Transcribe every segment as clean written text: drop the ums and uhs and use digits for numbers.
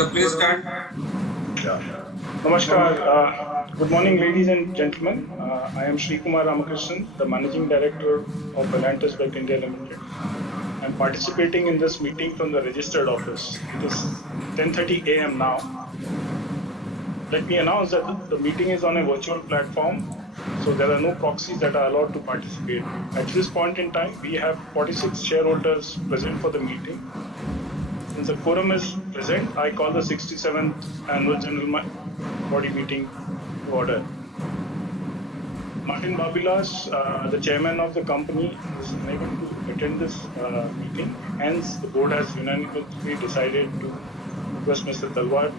So please start. Namaskar. Good morning, ladies and gentlemen. I am Sri Kumar Ramakrishnan, the Managing Director of Elantas Beck India Limited. I am participating in this meeting from the registered office. It is 10:30 a.m. now. Let me announce that the meeting is on a virtual platform, so there are no proxies that are allowed to participate. At this point in time, we have 46 shareholders present for the meeting. Since the quorum is present, I call the 67th Annual General Body Meeting to order. Martin Babilas, the chairman of the company, is unable to attend this meeting. Hence, the board has unanimously decided to request Mr. Talwar to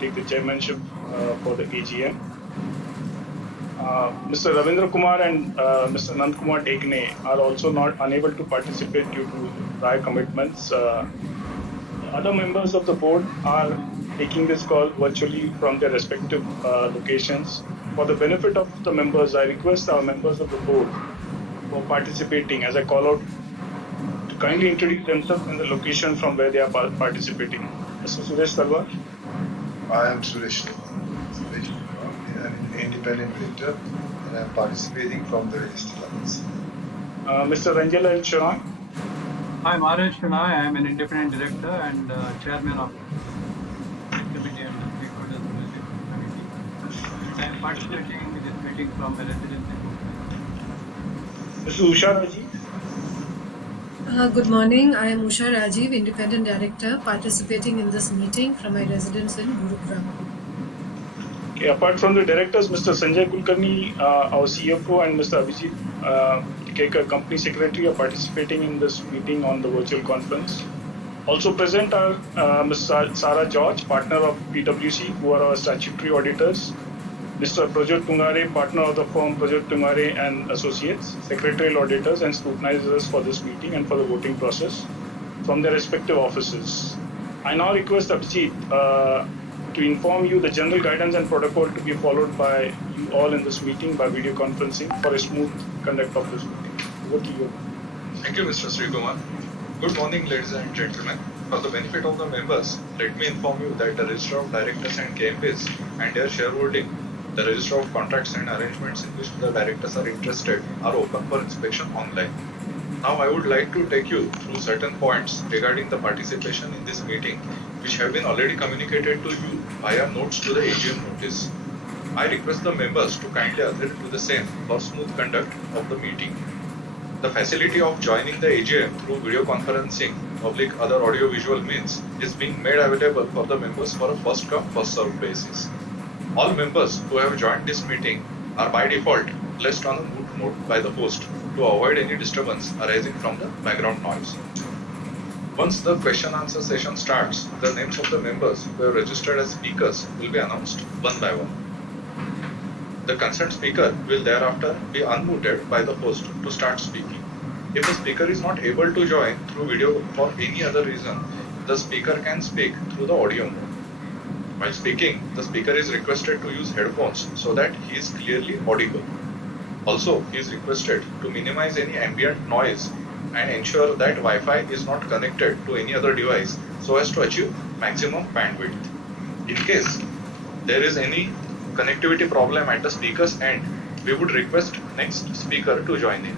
take the chairmanship for the AGM. Mr. Ravindra Kumar and Mr. Nand Kumar Degne are also not unable to participate due to prior commitments. Other members of the board are taking this call virtually from their respective locations. For the benefit of the members, I request our members of the board for participating as I call out to kindly introduce themselves and the location from where they are participating. Mr. Suresh Talwar. I am Suresh, an independent director, and I am participating from the registered office. Mr. Ranjala L. Shenoy. I'm R.L. Shenoy. I am an independent director and chairman of Committee and Stakeholders Committee. I am participating in this meeting from a residency. Mr. Usha Rajiv. Good morning. I am Usha Rajiv, independent director, participating in this meeting from my residence in Gurugram. Okay, apart from the directors, Mr. Sanjay Kulkarni, our CFO, and Mr. Abhijit Kekar, company secretary, are participating in this meeting on the virtual conference. Also present are Ms. Sarah George, partner of PwC, who are our statutory auditors. Mr. Project Tungare, partner of the firm Project Tungare and Associates, secretarial auditors and scrutinizers for this meeting and for the voting process from their respective offices. I now request Abhijit to inform you the general guidance and protocol to be followed by you all in this meeting by video conferencing for a smooth conduct of this meeting. Over to you. Thank you, Mr. Sri Kumar. Good morning, ladies and gentlemen. For the benefit of the members, let me inform you that the Register of Directors and KMPs and their shareholding, the Register of Contracts and Arrangements in which the directors are interested, are open for inspection online. Now I would like to take you through certain points regarding the participation in this meeting which have been already communicated to you via notes to the AGM notice. I request the members to kindly adhere to the same for smooth conduct of the meeting. The facility of joining the AGM through video conferencing, public other audio-visual means is being made available for the members for a first-come, first-served basis. All members who have joined this meeting are by default placed on a mute mode by the host to avoid any disturbance arising from the background noise. Once the question-answer session starts, the names of the members who have registered as speakers will be announced one by one. The concerned speaker will thereafter be unmuted by the host to start speaking. If the speaker is not able to join through video for any other reason, the speaker can speak through the audio mode. While speaking, the speaker is requested to use headphones so that he is clearly audible. Also, he is requested to minimize any ambient noise and ensure that Wi-Fi is not connected to any other device so as to achieve maximum bandwidth. In case there is any connectivity problem at the speaker's end, we would request next speaker to join in.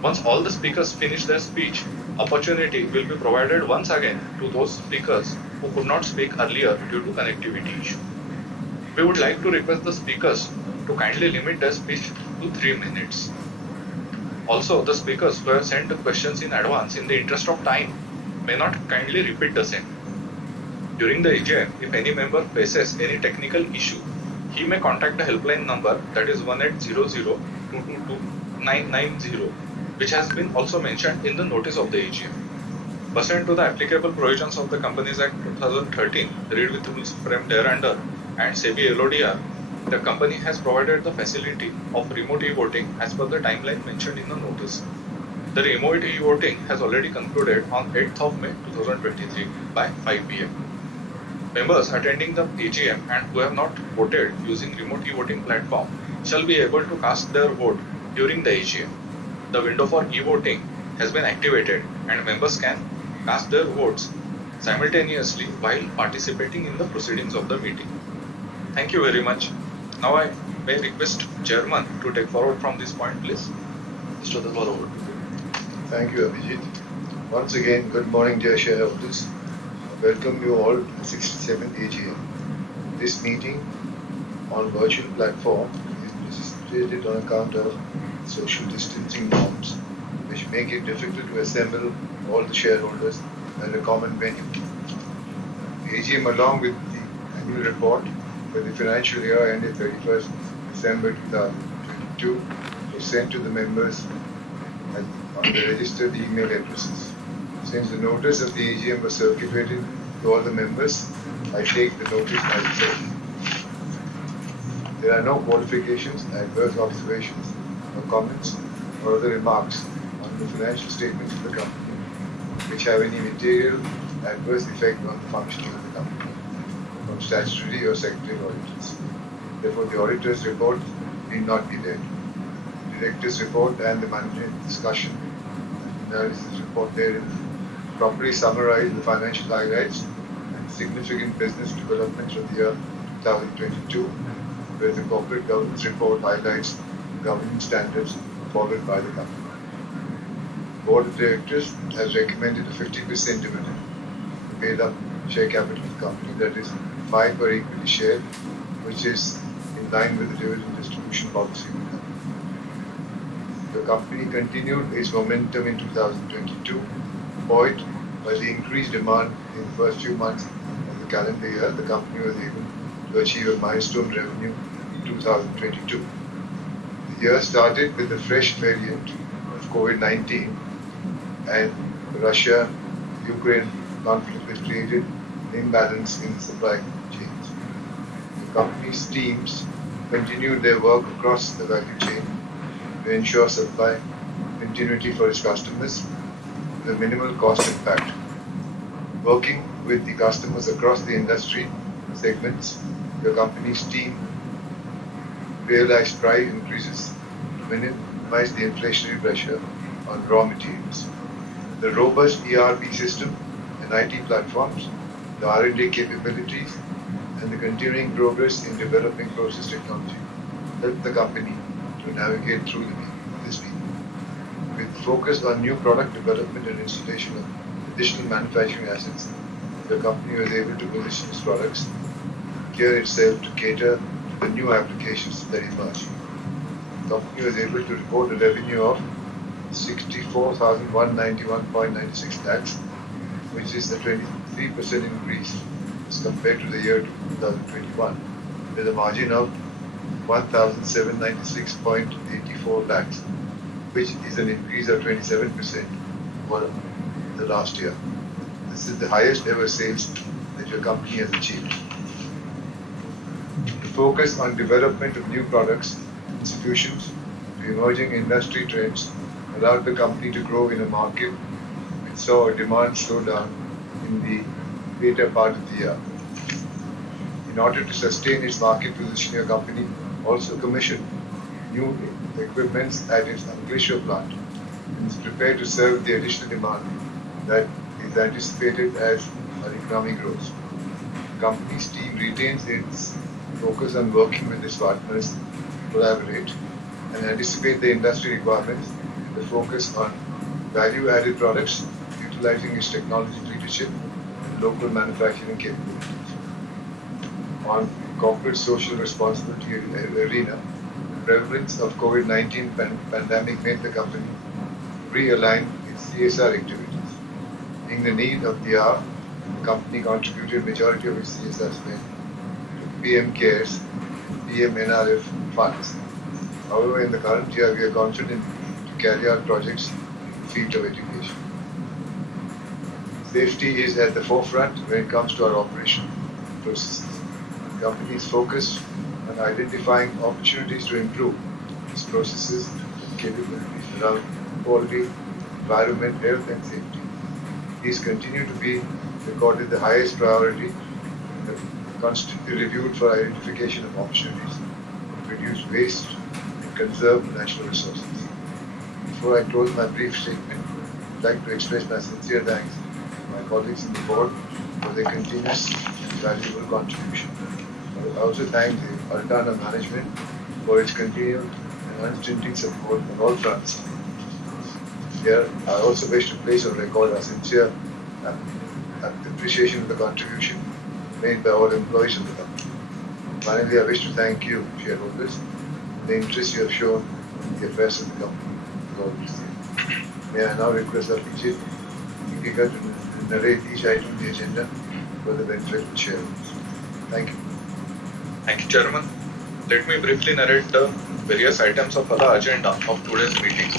Once all the speakers finish their speech, opportunity will be provided once again to those speakers who could not speak earlier due to connectivity issue. We would like to request the speakers to kindly limit their speech to 3 minutes. Also, the speakers who have sent the questions in advance in the interest of time may not kindly repeat the same. During the AGM, if any member faces any technical issue, he may contact the helpline number, that is 1800-222-990, which has been also mentioned in the notice of the AGM. Pursuant to the applicable provisions of the Companies Act 2013, read with rules framed thereunder, and SEBI LODR, the company has provided the facility of remote e-voting as per the timeline mentioned in the notice. The remote e-voting has already concluded on 8th of May 2023 by 5 p.m. Members attending the AGM and who have not voted using remote e-voting platform shall be able to cast their vote during the AGM. The window for e-voting has been activated and members can cast their votes simultaneously while participating in the proceedings of the meeting. Thank you very much. Now I may request Chairman to take forward from this point, please. Mr. Dalwar, over to you. Thank you, Abhijit. Once again, good morning, dear shareholders. I welcome you all to the 67th AGM. This meeting on virtual platform is necessitated on account of social distancing norms, which make it difficult to assemble all the shareholders at a common venue. The AGM, along with the annual report for the financial year ended 31st December 2022, was sent to the members on the registered email addresses. Since the notice of the AGM was circulated to all the members, I take the notice as read. There are no qualifications, adverse observations, or comments, or other remarks on the financial statements of the company which have any material adverse effect on the functioning of the company from statutory or secretarial auditors. Therefore, the auditor's report need not be read. The director's report and the management discussion and analysis report therein properly summarize the financial highlights and significant business developments of the year 2022, where the corporate governance report highlights governance standards followed by the company. The Board of Directors has recommended a 50% dividend to paid up share capital of the company, that is 5 per equity share, which is in line with the dividend distribution policy of the company. The company continued its momentum in 2022, buoyed by the increased demand in the first few months of the calendar year. The company was able to achieve a milestone revenue in 2022. The year started with the fresh variant of COVID-19 and the Russia-Ukraine conflict, which created an imbalance in the supply chains. The company's teams continued their work across the value chain to ensure supply continuity for its customers with a minimal cost impact. Working with the customers across the industry segments, the company's team realized price increases to minimize the inflationary pressure on raw materials. The robust ERP system and IT platforms, the R&D capabilities, and the continuing progress in developing process technology helped the company to navigate through this week. With focus on new product development and installation of additional manufacturing assets, the company was able to position its products, gear itself to cater to the new applications that emerge. The company was able to report a revenue of 64,191.96 lakhs, which is a 23% increase as compared to the year 2021, with a margin of 1,796.84 lakhs, which is an increase of 27% over the last year. This is the highest ever sales that your company has achieved. The focus on development of new products and solutions to emerging industry trends allowed the company to grow in a market which saw a demand slowdown in the later part of the year. In order to sustain its market position, your company also commissioned new equipment at its Ankleshwar plant and is prepared to serve the additional demand that is anticipated as our economy grows. The company's team retains its focus on working with its partners, collaborate, and anticipate the industry requirements with a focus on value-added products, utilizing its technology leadership and local manufacturing capabilities. On corporate social responsibility arena, the prevalence of COVID-19 pandemic made the company realign its CSR activities. Being the need of the hour, the company contributed majority of its CSR spend to PM CARES, PM NRF funds. However, in the current year, we are confident to carry out projects in the field of education. Safety is at the forefront when it comes to our operation processes. The company is focused on identifying opportunities to improve its processes and capabilities around quality, environment, health, and safety. These continue to be recorded the highest priority and constantly reviewed for identification of opportunities to reduce waste and conserve natural resources. Before I close my brief statement, I'd like to express my sincere thanks to my colleagues in the board for their continuous and valuable contribution. I also thank the Altana management for its continued and unstinting support on all fronts. Here, I also wish to place on record our sincere appreciation of the contribution made by all employees of the company. Finally, I wish to thank you, shareholders, for the interest you have shown in the affairs of the company all these years. May I now request our PG to narrate each item on the agenda for the benefit of the shareholders. Thank you. Thank you, Chairman. Let me briefly narrate the various items of the agenda of today's meetings.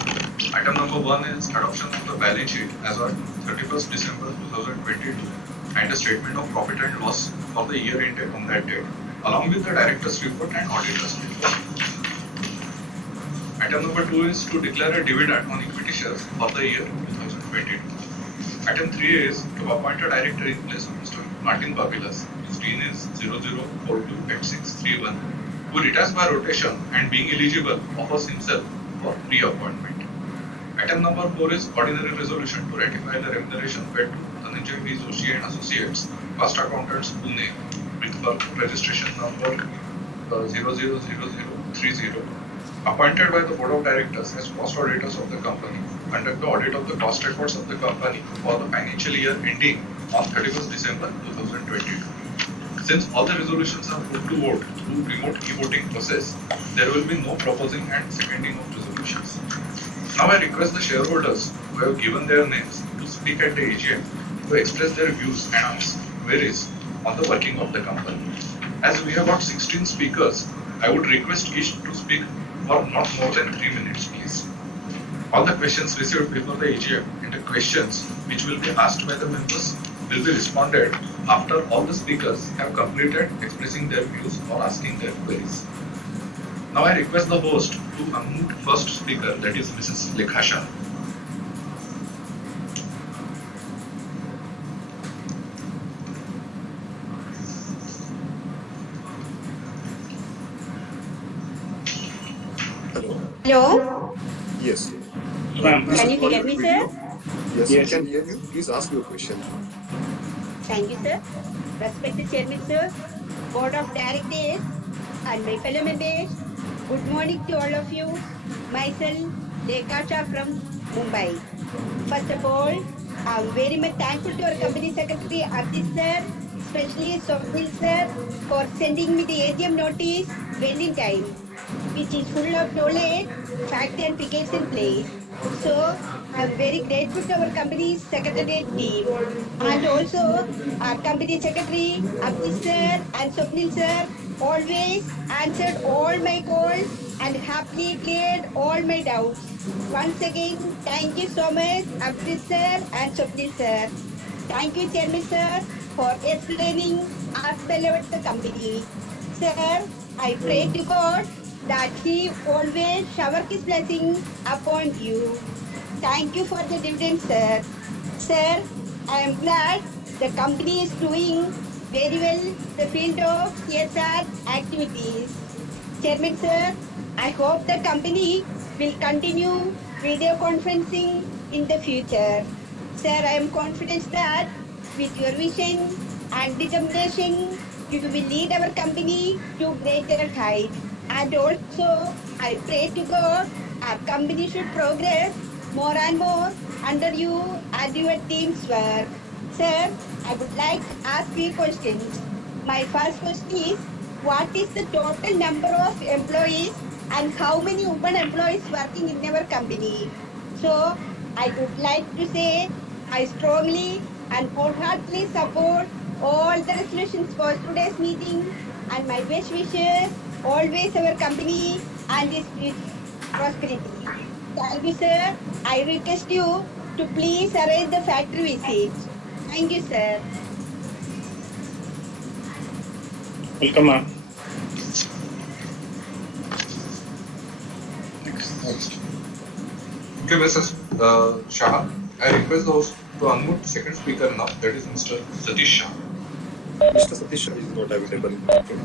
Item number 1 is adoption of the balance sheet as on 31st December 2022 and a statement of profit and loss for the year ended on that date, along with the director's report and auditor's report. Item number 2 is to declare a dividend on equity shares for the year 2022. Item 3 is to appoint a director in place of Mr. Martin Babilas. His DIN is 00428631, who retires by rotation and being eligible offers himself for reappointment. Item number 4 is ordinary resolution to ratify the remuneration paid to Dhananjay V. Joshi and Associates, Cost Accountants, Pune, with registration number 000030, appointed by the Board of Directors as cost auditors of the company, conduct the audit of the cost records of the company for the financial year ending on 31st December 2022. Since all the resolutions are put to vote through remote e-voting process, there will be no proposing and seconding of resolutions. Now I request the shareholders who have given their names to speak at the AGM to express their views and ask queries on the working of the company. As we have got 16 speakers, I would request each to speak for not more than 3 minutes, please. All the questions received before the AGM and the questions which will be asked by the members will be responded after all the speakers have completed expressing their views or asking their queries. Now I request the host to unmute first speaker, that is Mrs. Lekha Shah. Hello, Yes. Ma'am. Please can you record hear your me, video. sir? Yes, Yes. we can hear you. Please ask your question. Thank you, sir. Respected Chairman, sir, Board of Directors, and my fellow members, good morning to all of you. Myself, Lekha Shah from Mumbai. First of all, I'm very much thankful to our company secretary, Abdi sir, especially Swapnil sir, for sending me the AGM notice well in time, which is full of knowledge, fact and figures in place. So, I'm very grateful to our company's secretariat team and also our company secretary, Abdi sir and Swapnil sir, always answered all my calls and happily cleared all my doubts. Once again, thank you so much, Abdi sir and Swapnil sir. Thank you, Chairman sir, for explaining us well about the company. Sir, I pray to God that He always shower His blessing upon you. Thank you for the dividend, sir. Sir, I am glad the company is doing very well the field of CSR activities. Chairman, sir, I hope the company will continue video conferencing in the future. Sir, I am confident that with your vision and determination, you will lead our company to greater heights. And also, I pray to God our company should progress more and more under you and your team's work. Sir, I would like to ask you questions. My first question is, what is the total number of employees and how many women employees working in our company? So, I would like to say I strongly and wholeheartedly support all the resolutions for today's meeting and my best wishes always our company and its prosperity. Thank you, sir. I request you to please arrange the factory visit. Thank you, sir. Welcome, ma'am. Next. Okay, Mrs. Shah, I request the host to unmute second speaker now, that is Mr. Satish Shah. Mr. Satish Shah is not available. Okay.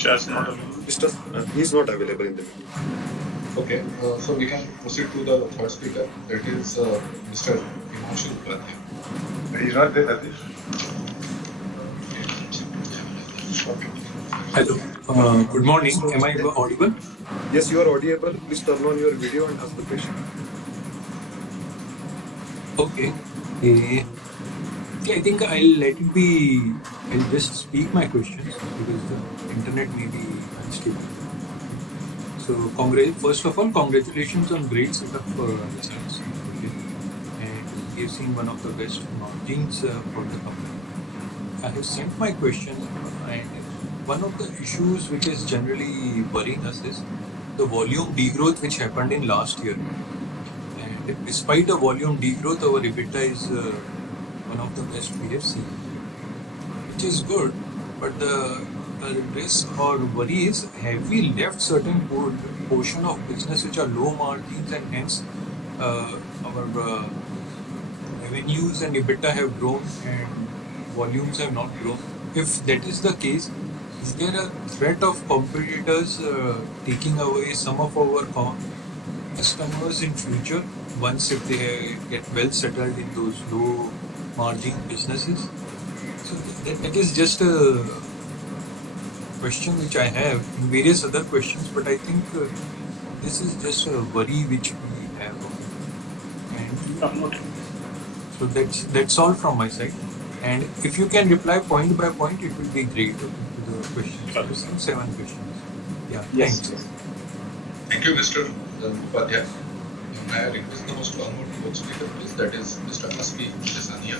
Shah's not available. He's not available in the meeting. Okay, so we can proceed to the third speaker, that is Mr. Himanshu Upadhyay. He's not there, Satish. Okay. Hello. Good morning. Am I audible? Yes, you are audible. Please turn on your video and ask the question. Okay. Okay, I think I'll let it be. I'll just speak my questions because the internet may be unstable. So, first of all, congratulations on great set of results. Okay. And you've seen one of the best margins for the company. I have sent my question, and one of the issues which is generally worrying us is the volume degrowth which happened in last year. And despite the volume degrowth, our EBITDA is one of the best we have seen, which is good. But the risk or worry is, have we left certain portion of business which are low margins, and hence our revenues and EBITDA have grown and volumes have not grown? If that is the case, is there a threat of competitors taking away some of our customers in future once if they get well settled in those low margin businesses? So that is just a question which I have and various other questions, but I think this is just a worry which we have. And so that's all from my side. And if you can reply point by point, it will be great to the questions. Sure. You sent 7 questions. Yeah, Yes. thanks. Thank you, Mr. Upadhyay. May I request the most one more fourth speaker, please? That is Mr. Aspi Desania.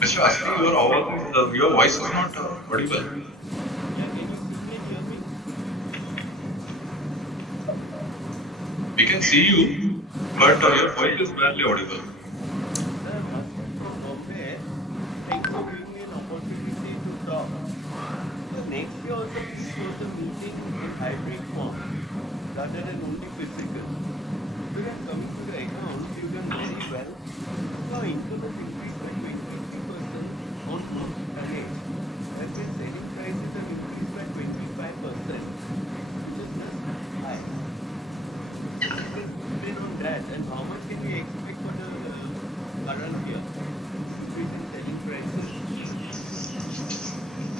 Mr. Aspi, your voice is not audible. We can see you, but your voice is barely audible. Thanks for giving me an opportunity to talk. So next year also please hold the meeting in hybrid form rather than only physical. If you are coming to the accounts, you can very well. So income has increased by 23% on month tonnage. That means selling prices have increased by 25%, which is just high. Please explain on that and how much can we expect for the current year? Selling prices.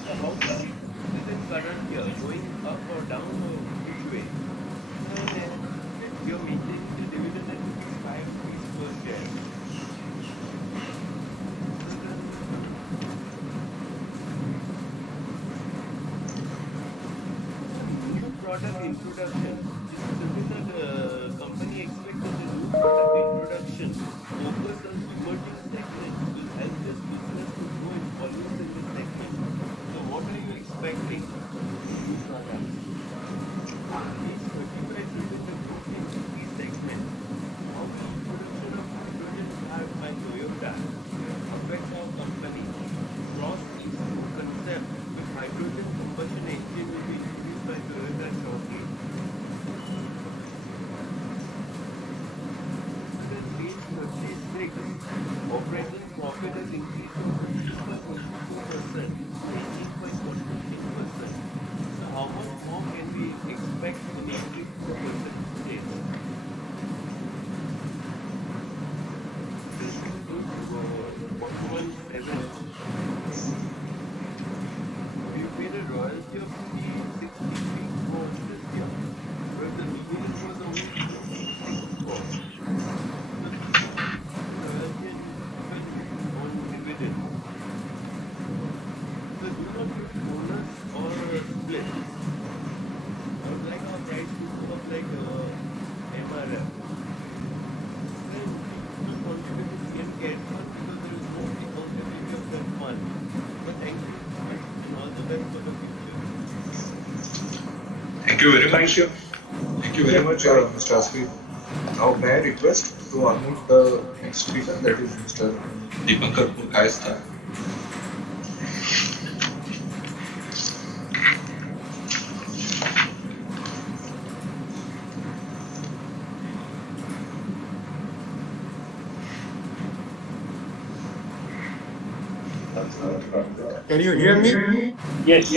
So how do we see this current year going up or down or which way? And you're maintaining the dividend at ₹5 per share. New product introduction. This is something that company expects that the new product introduction focus on emerging segments will help this business to grow in volumes in this segment. So what are you expecting in new products? These 35% the growth in these segments. How will introduction of hydrogen car by Toyota affect our company? Cross these two concepts with hydrogen combustion engine will be introduced by Toyota shortly. Operating profit has increased from 22% to 18.46%. So how much more can we expect an increase in the percentage? This is 117. We paid a royalty of 63 crores this year, where the beginning was only 6 crores. On dividend. So do not use bonus or split. Or like our price to go up like MRF. Then you contribute to CM get fund because there is no accountability of that fund. But thank you and all the best for the future. Thank you very much. Thank you. Thank you very much, Mr. Aspi. Now, may I request to unmute the next speaker, that is Mr. Deepankar Kayastha. Can you hear me? Yes.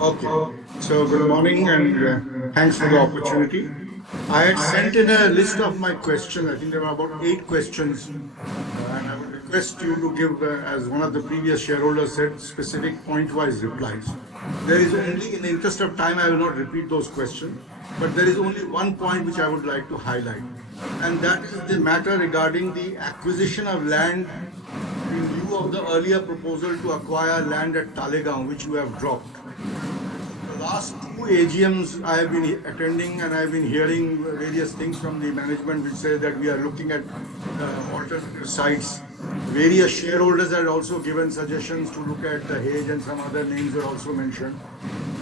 Okay. So good morning and thanks for the opportunity. I had sent in a list of my questions. I think there were about 8 questions. And I would request you to give, as one of the previous shareholders said, specific point-wise replies. There is only, in the interest of time, I will not repeat those questions, but there is only one point which I would like to highlight. And that is the matter regarding the acquisition of land in lieu of the earlier proposal to acquire land at Talegaon, which you have dropped. And for the last 2 AGMs I have been attending, and I have been hearing various things from the management which say that we are looking at alternative sites. Various shareholders had also given suggestions to look at the Hage, and some other names were also mentioned.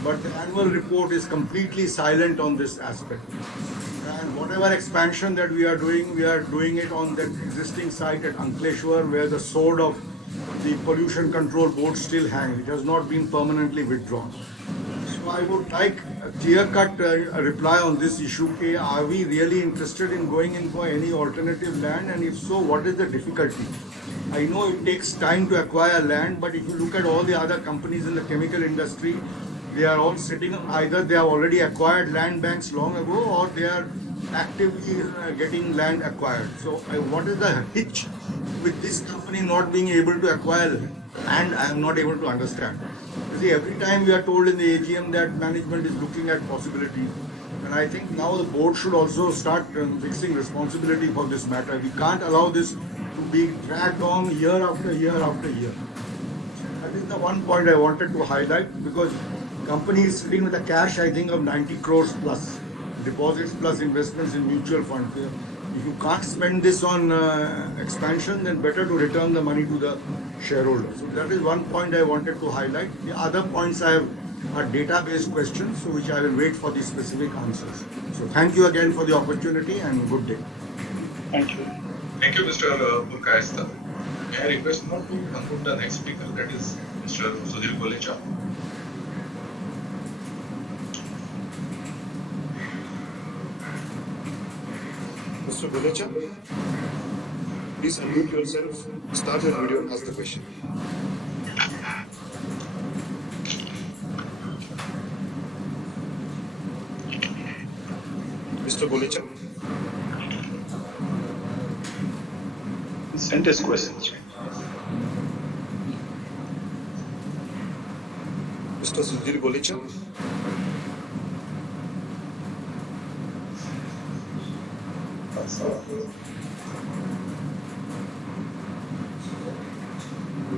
But the annual report is completely silent on this aspect. And whatever expansion that we are doing it on that existing site at Ankleshwar, where the sword of the pollution control board still hangs. It has not been permanently withdrawn. So I would like a clear-cut reply on this issue. Are we really interested in going in for any alternative land? And if so, what is the difficulty? I know it takes time to acquire land, but if you look at all the other companies in the chemical industry, they are all sitting, either they have already acquired land banks long ago, or they are actively getting land acquired. So what is the hitch with this company not being able to acquire land? I am not able to understand. You see, every time we are told in the AGM that management is looking at possibilities, and I think now the board should also start fixing responsibility for this matter. We can't allow this to be dragged on year after year after year. That is the one point I wanted to highlight, because company is sitting with a cash, I think, of 90 crores plus deposits plus investments in mutual funds. If you can't spend this on expansion, then better to return the money to the shareholders. So that is one point I wanted to highlight. The other points I have are data-based questions, so which I will wait for the specific answers. So thank you again for the opportunity, and good day. Thank you. Thank you, Mr. Purkayastha. May I request now to unmute the next speaker, that is Mr. Sudhir Golecha. Mr. Golecha, please unmute yourself, start your video and ask the question. Mr. Golecha. Send his questions. Mr. Sudhir Golecha.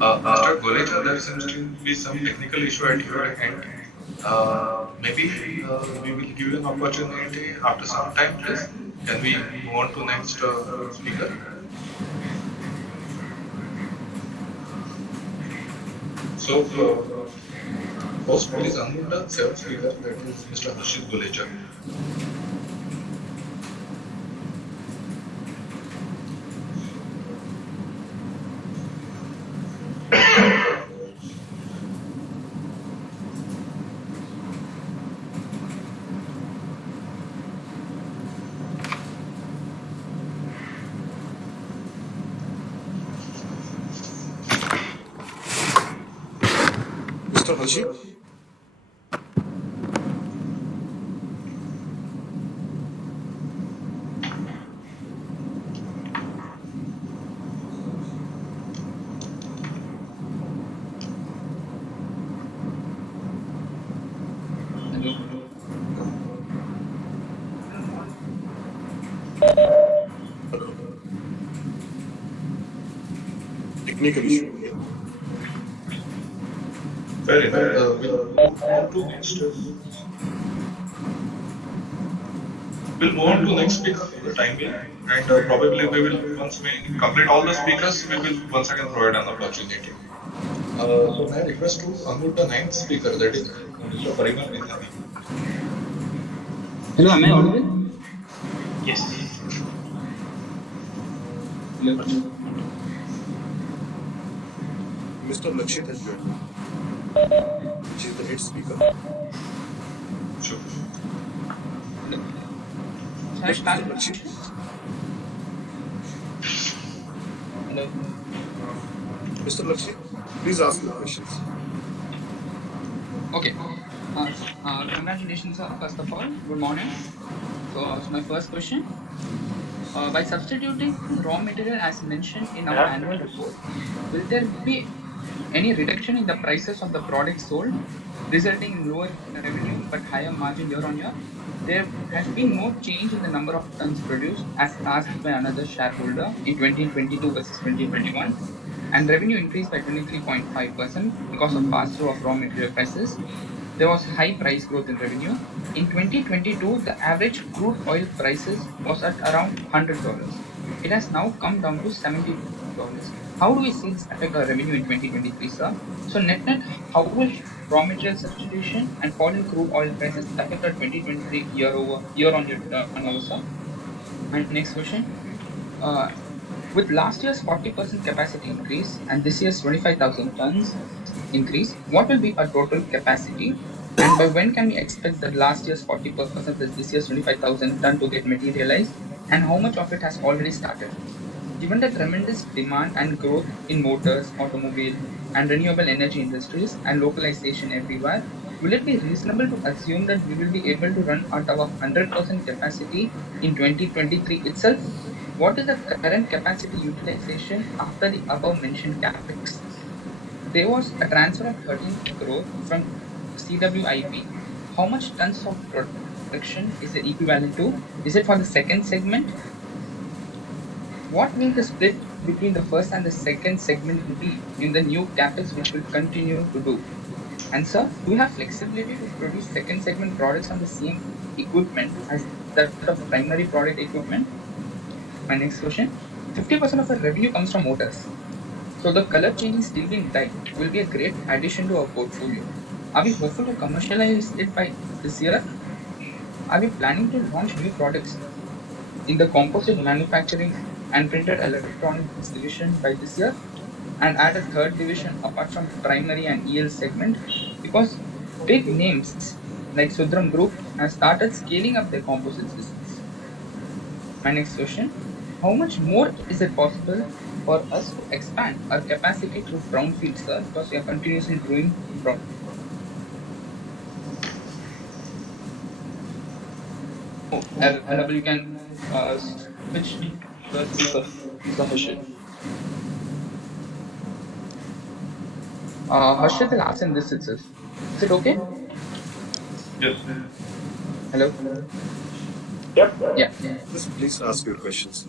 Mr. Golecha, there seems to be some technical issue at your end. Maybe we will give you an opportunity after some time, please. Can we move on to next speaker? So, first please unmute the seventh speaker, that is Mr. Harshit Golecha. Mr. Harshit. Technical issue. Fair enough. We'll move on to next. We'll move on to next speaker for the time being, and probably we will, once we complete all the speakers, we will once again provide an opportunity. So may I request to unmute the ninth speaker, that is Mr. Parimal Nithani. Hello, am I audible? Yes. Mr. Lakshit has joined, which is the head speaker. Sure. Mr. Lakshit. Hello. Mr. Lakshit. Please ask your questions. Okay. Congratulations, sir. First of all, good morning. So my first question: by substituting raw material as mentioned in our annual report, will there be any reduction in the prices of the products sold, resulting in lower revenue but higher margin year on year? There has been no change in the number of tons produced, as asked by another shareholder in 2022 versus 2021, and revenue increased by 23.5% because of pass-through of raw material prices. There was high price growth in revenue. In 2022, the average crude oil prices was at around $100. It has now come down to $70. How do we see this affect our revenue in 2023, sir? So net, how will raw material substitution and falling crude oil prices affect our 2023 year on year turnover, sir? My next question. Uh, with last year's 40% capacity increase and this year's 25,000 tons increase, what will be our total capacity? And by when can we expect that last year's 40% plus this year's 25,000 ton to get materialized? And how much of it has already started? Given the tremendous demand and growth in motors, automobile, and renewable energy industries and localization everywhere, will it be reasonable to assume that we will be able to run at our 100% capacity in 2023 itself? What is the current capacity utilization after the above mentioned capex? There was a transfer of 13 crore from CWIP. How much tons of production is it equivalent to? Is it for the second segment? What will the split between the first and the second segment be in the new capex which will continue to do? And sir, do we have flexibility to produce second segment products on the same equipment as that of primary product equipment? My next question: 50% of our revenue comes from motors. So the color changing steel beam die will be a great addition to our portfolio. Are we hopeful to commercialize it by this year? Are we planning to launch new products in the composite manufacturing and printed electronics division by this year, and add a third division apart from primary and EL segment? Because big names like Sudram Group have started scaling up their composites business. My next question: how much more is it possible for us to expand our capacity through brownfield, sir? Because we are continuously doing brown. Available, you can switch the speaker, Mr. Harshit. Harshit will ask in this itself. Is it okay? Yes. Hello? Yep. Yeah. Just please ask your questions.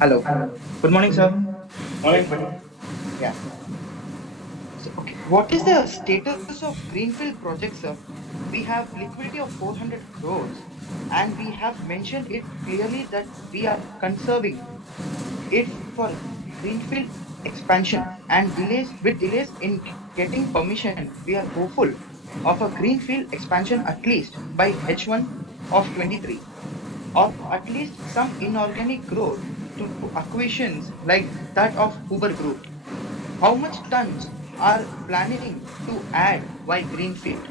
Hello. Good morning, sir. Morning. Yeah. So, okay. What is the status of greenfield projects, sir? We have liquidity of 400 crores, and we have mentioned it clearly that we are conserving it for greenfield expansion and delays in getting permission. We are hopeful of a greenfield expansion at least by H1 of 23, or at least some inorganic growth through acquisitions like that of Uber Group. How much tons are planning to add by greenfield?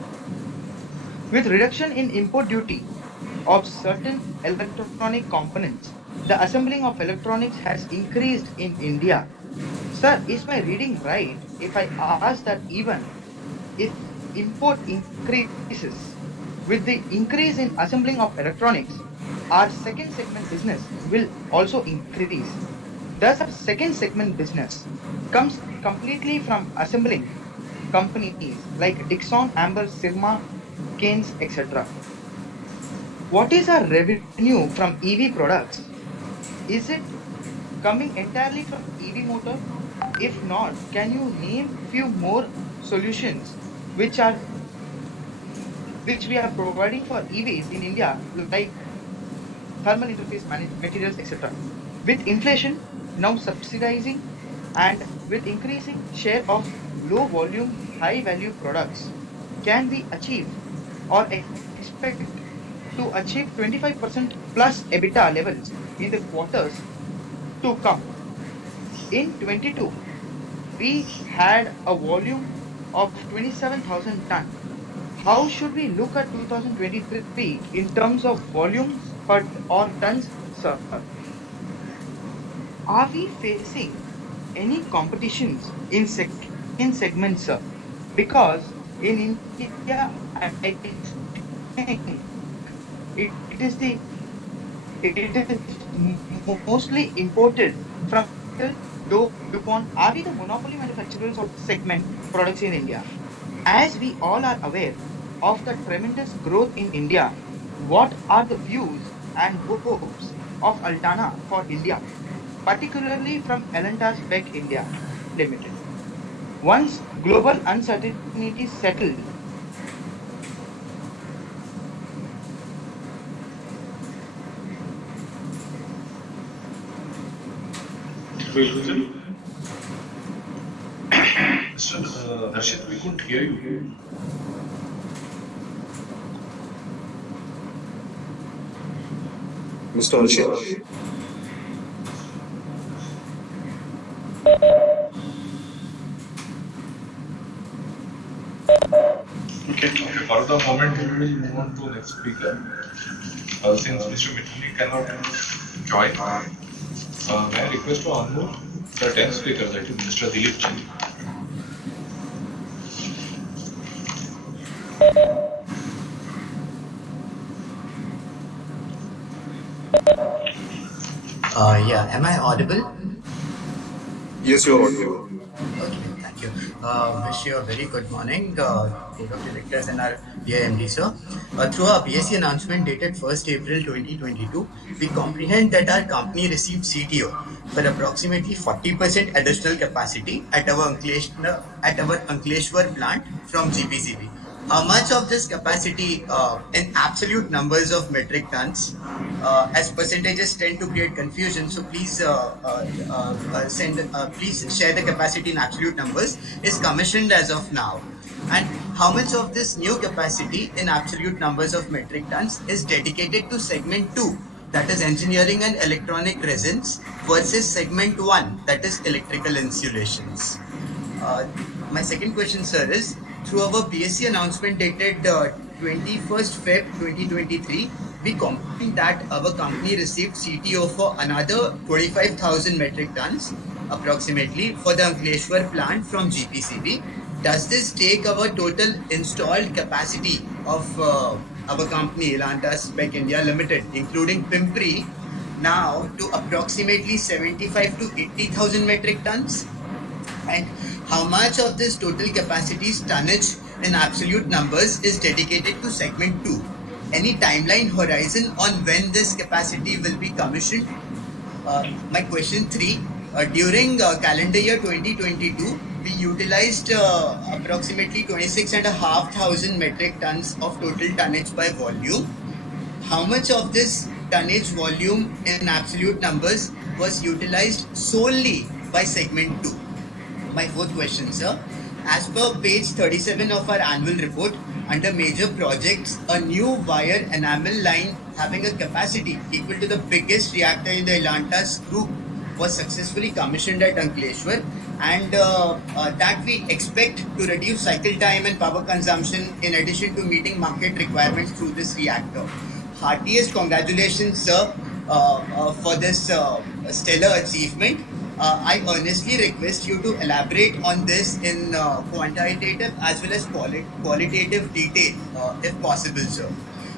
With reduction in import duty of certain electronic components, the assembling of electronics has increased in India. Sir, is my reading right if I ask that even if import increases, with the increase in assembling of electronics, our second segment business will also increase? Thus, our second segment business comes completely from assembling companies like Dixon, Amber, Sirma, Keynes, etc. What is our revenue from EV products? Is it coming entirely from EV motor? If not, can you name few more solutions which we are providing for EVs in India, like thermal interface materials, etc. With inflation now subsidizing and with increasing share of low volume, high value products, can we achieve or expect to achieve 25% plus EBITDA levels in the quarters to come? In 22, we had a volume of 27,000 ton. How should we look at 2023 in terms of volumes or tons, sir? Are we facing any competitions in second segment, sir? Because in India, I think it is mostly imported from DuPont. Are we the monopoly manufacturers of segment products in India? As we all are aware of the tremendous growth in India, what are the views and hopes of Altana for India, particularly from Elantas Beck India Limited? Once global uncertainty settled, Did we lose him? Mr. Harshit, we couldn't hear you. Mr. Harshit? Okay, for the moment, we will move on to next speaker. Since Mr. Mitali cannot join, may I request to unmute the 10th speaker, that is Mr. Dilip Chand. Yeah, am I audible? Yes, you are audible. Okay, thank you. Wish you a very good morning, Board of Directors and our dear MD, sir. Through our BSc announcement dated 1st April 2022, we comprehend that our company received CTO for approximately 40% additional capacity at our Ankleshwar plant from GPCB. How much of this capacity in absolute numbers of metric tons? As percentages tend to create confusion, so please share the capacity in absolute numbers is commissioned as of now, and how much of this new capacity in absolute numbers of metric tons is dedicated to segment 2, that is engineering and electronic resins, versus segment 1, that is electrical insulations. uh, my second question, sir, is through our BSc announcement dated 21st Feb 2023, we comprehend that our company received CTO for another 25,000 metric tons approximately for the Ankleshwar plant from GPCB. Does this take our total installed capacity of our company, Elantas Beck India Limited, including Pimpri, now to approximately 75 to 80,000 metric tons? And how much of this total capacity's tonnage in absolute numbers is dedicated to segment 2? Any timeline horizon on when this capacity will be commissioned? My question 3, during calendar year 2022, we utilized approximately 26,500 metric tons of total tonnage by volume. How much of this tonnage volume in absolute numbers was utilized solely by segment 2? My fourth question, sir. As per page 37 of our annual report, under major projects, a new wire enamel line having a capacity equal to the biggest reactor in the Elantas group was successfully commissioned at Ankleshwar, and that we expect to reduce cycle time and power consumption in addition to meeting market requirements through this reactor. Heartiest congratulations, sir, for this stellar achievement. I earnestly request you to elaborate on this in quantitative as well as qualitative detail, if possible, sir.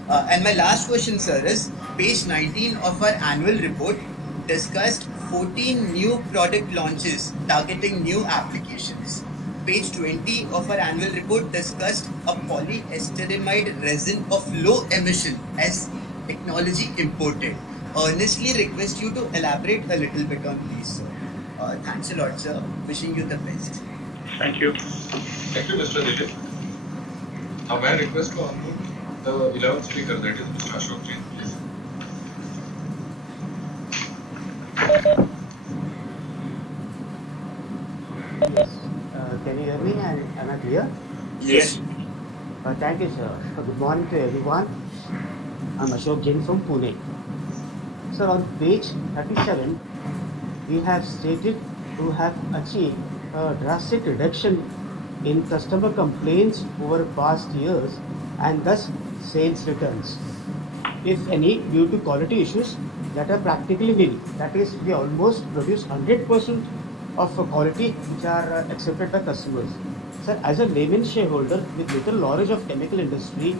And my last question, sir, is page 19 of our annual report discussed 14 new product launches targeting new applications. Page 20 of our annual report discussed a polyesteramide resin of low emission as technology imported. Earnestly request you to elaborate a little bit on these, sir. Thanks a lot, sir. Wishing you the best. Thank you. Thank you, Mr. Dilip. Now, may I request to unmute the 11th speaker, that is Mr. Ashok Jain, please. Yes. Can you hear me and am I clear? Yes. Thank you, sir. Good morning to everyone. I'm Ashok Jain from Pune. Sir, on page 37, we have stated to have achieved a drastic reduction in customer complaints over past years and thus sales returns, if any, due to quality issues that are practically nil. That is, we almost produce 100% of quality which are accepted by customers. Sir, as a layman shareholder with little knowledge of chemical industry,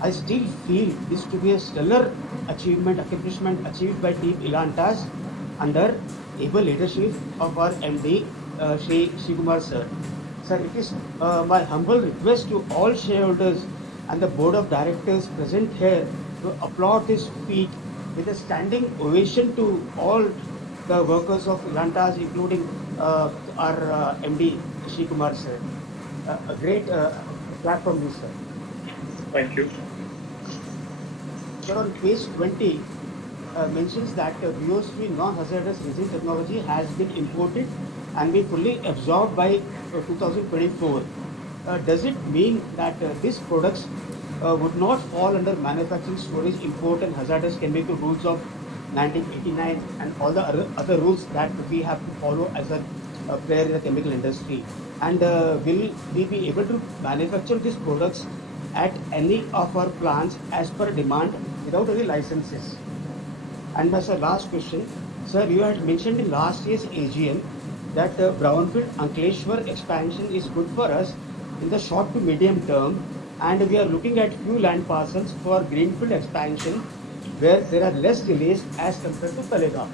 I still feel this to be a stellar accomplishment achieved by Team Elantas under able leadership of our MD, Shri Shikumar sir. Sir, it is my humble request to all shareholders and the board of directors present here to applaud this feat with a standing ovation to all the workers of Elantas, including our MD, Shri Kumar sir. A great clap from me, sir. Thank you. Sir, on page 20, mentions that VOC non-hazardous resin technology has been imported and be fully absorbed by 2024. Does it mean that these products would not fall under manufacturing, storage, import, and hazardous chemical rules of 1989 and all the other rules that we have to follow as a player in the chemical industry? And will we be able to manufacture these products at any of our plants as per demand without any licenses? And my sir, last question. Sir, you had mentioned in last year's AGM that Brownfield Ankleshwar expansion is good for us in the short to medium term, and we are looking at few land parcels for Greenfield expansion where there are less delays as compared to Talegaon.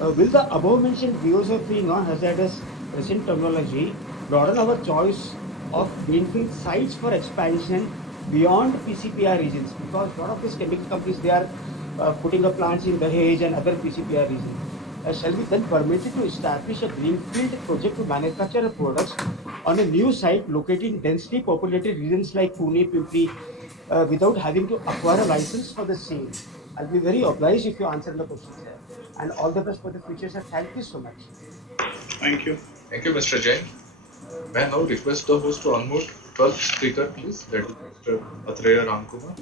Will the above mentioned VOC-free non-hazardous resin technology broaden our choice of greenfield sites for expansion beyond PCPR regions? Because a lot of these chemical companies, they are putting up plants in Dahej and other PCPR regions. Shall we then permit it to establish a greenfield project to manufacture products on a new site located in densely populated regions like Pune, Pimpri, without having to acquire a license for the same? I'll be very obliged if you answer the question, sir. And all the best for the future, sir. Thank you so much. Thank you. Thank you, Mr. Jain. May I now request the host to unmute 12th speaker, please? That is Mr. Atreya Ramkumar.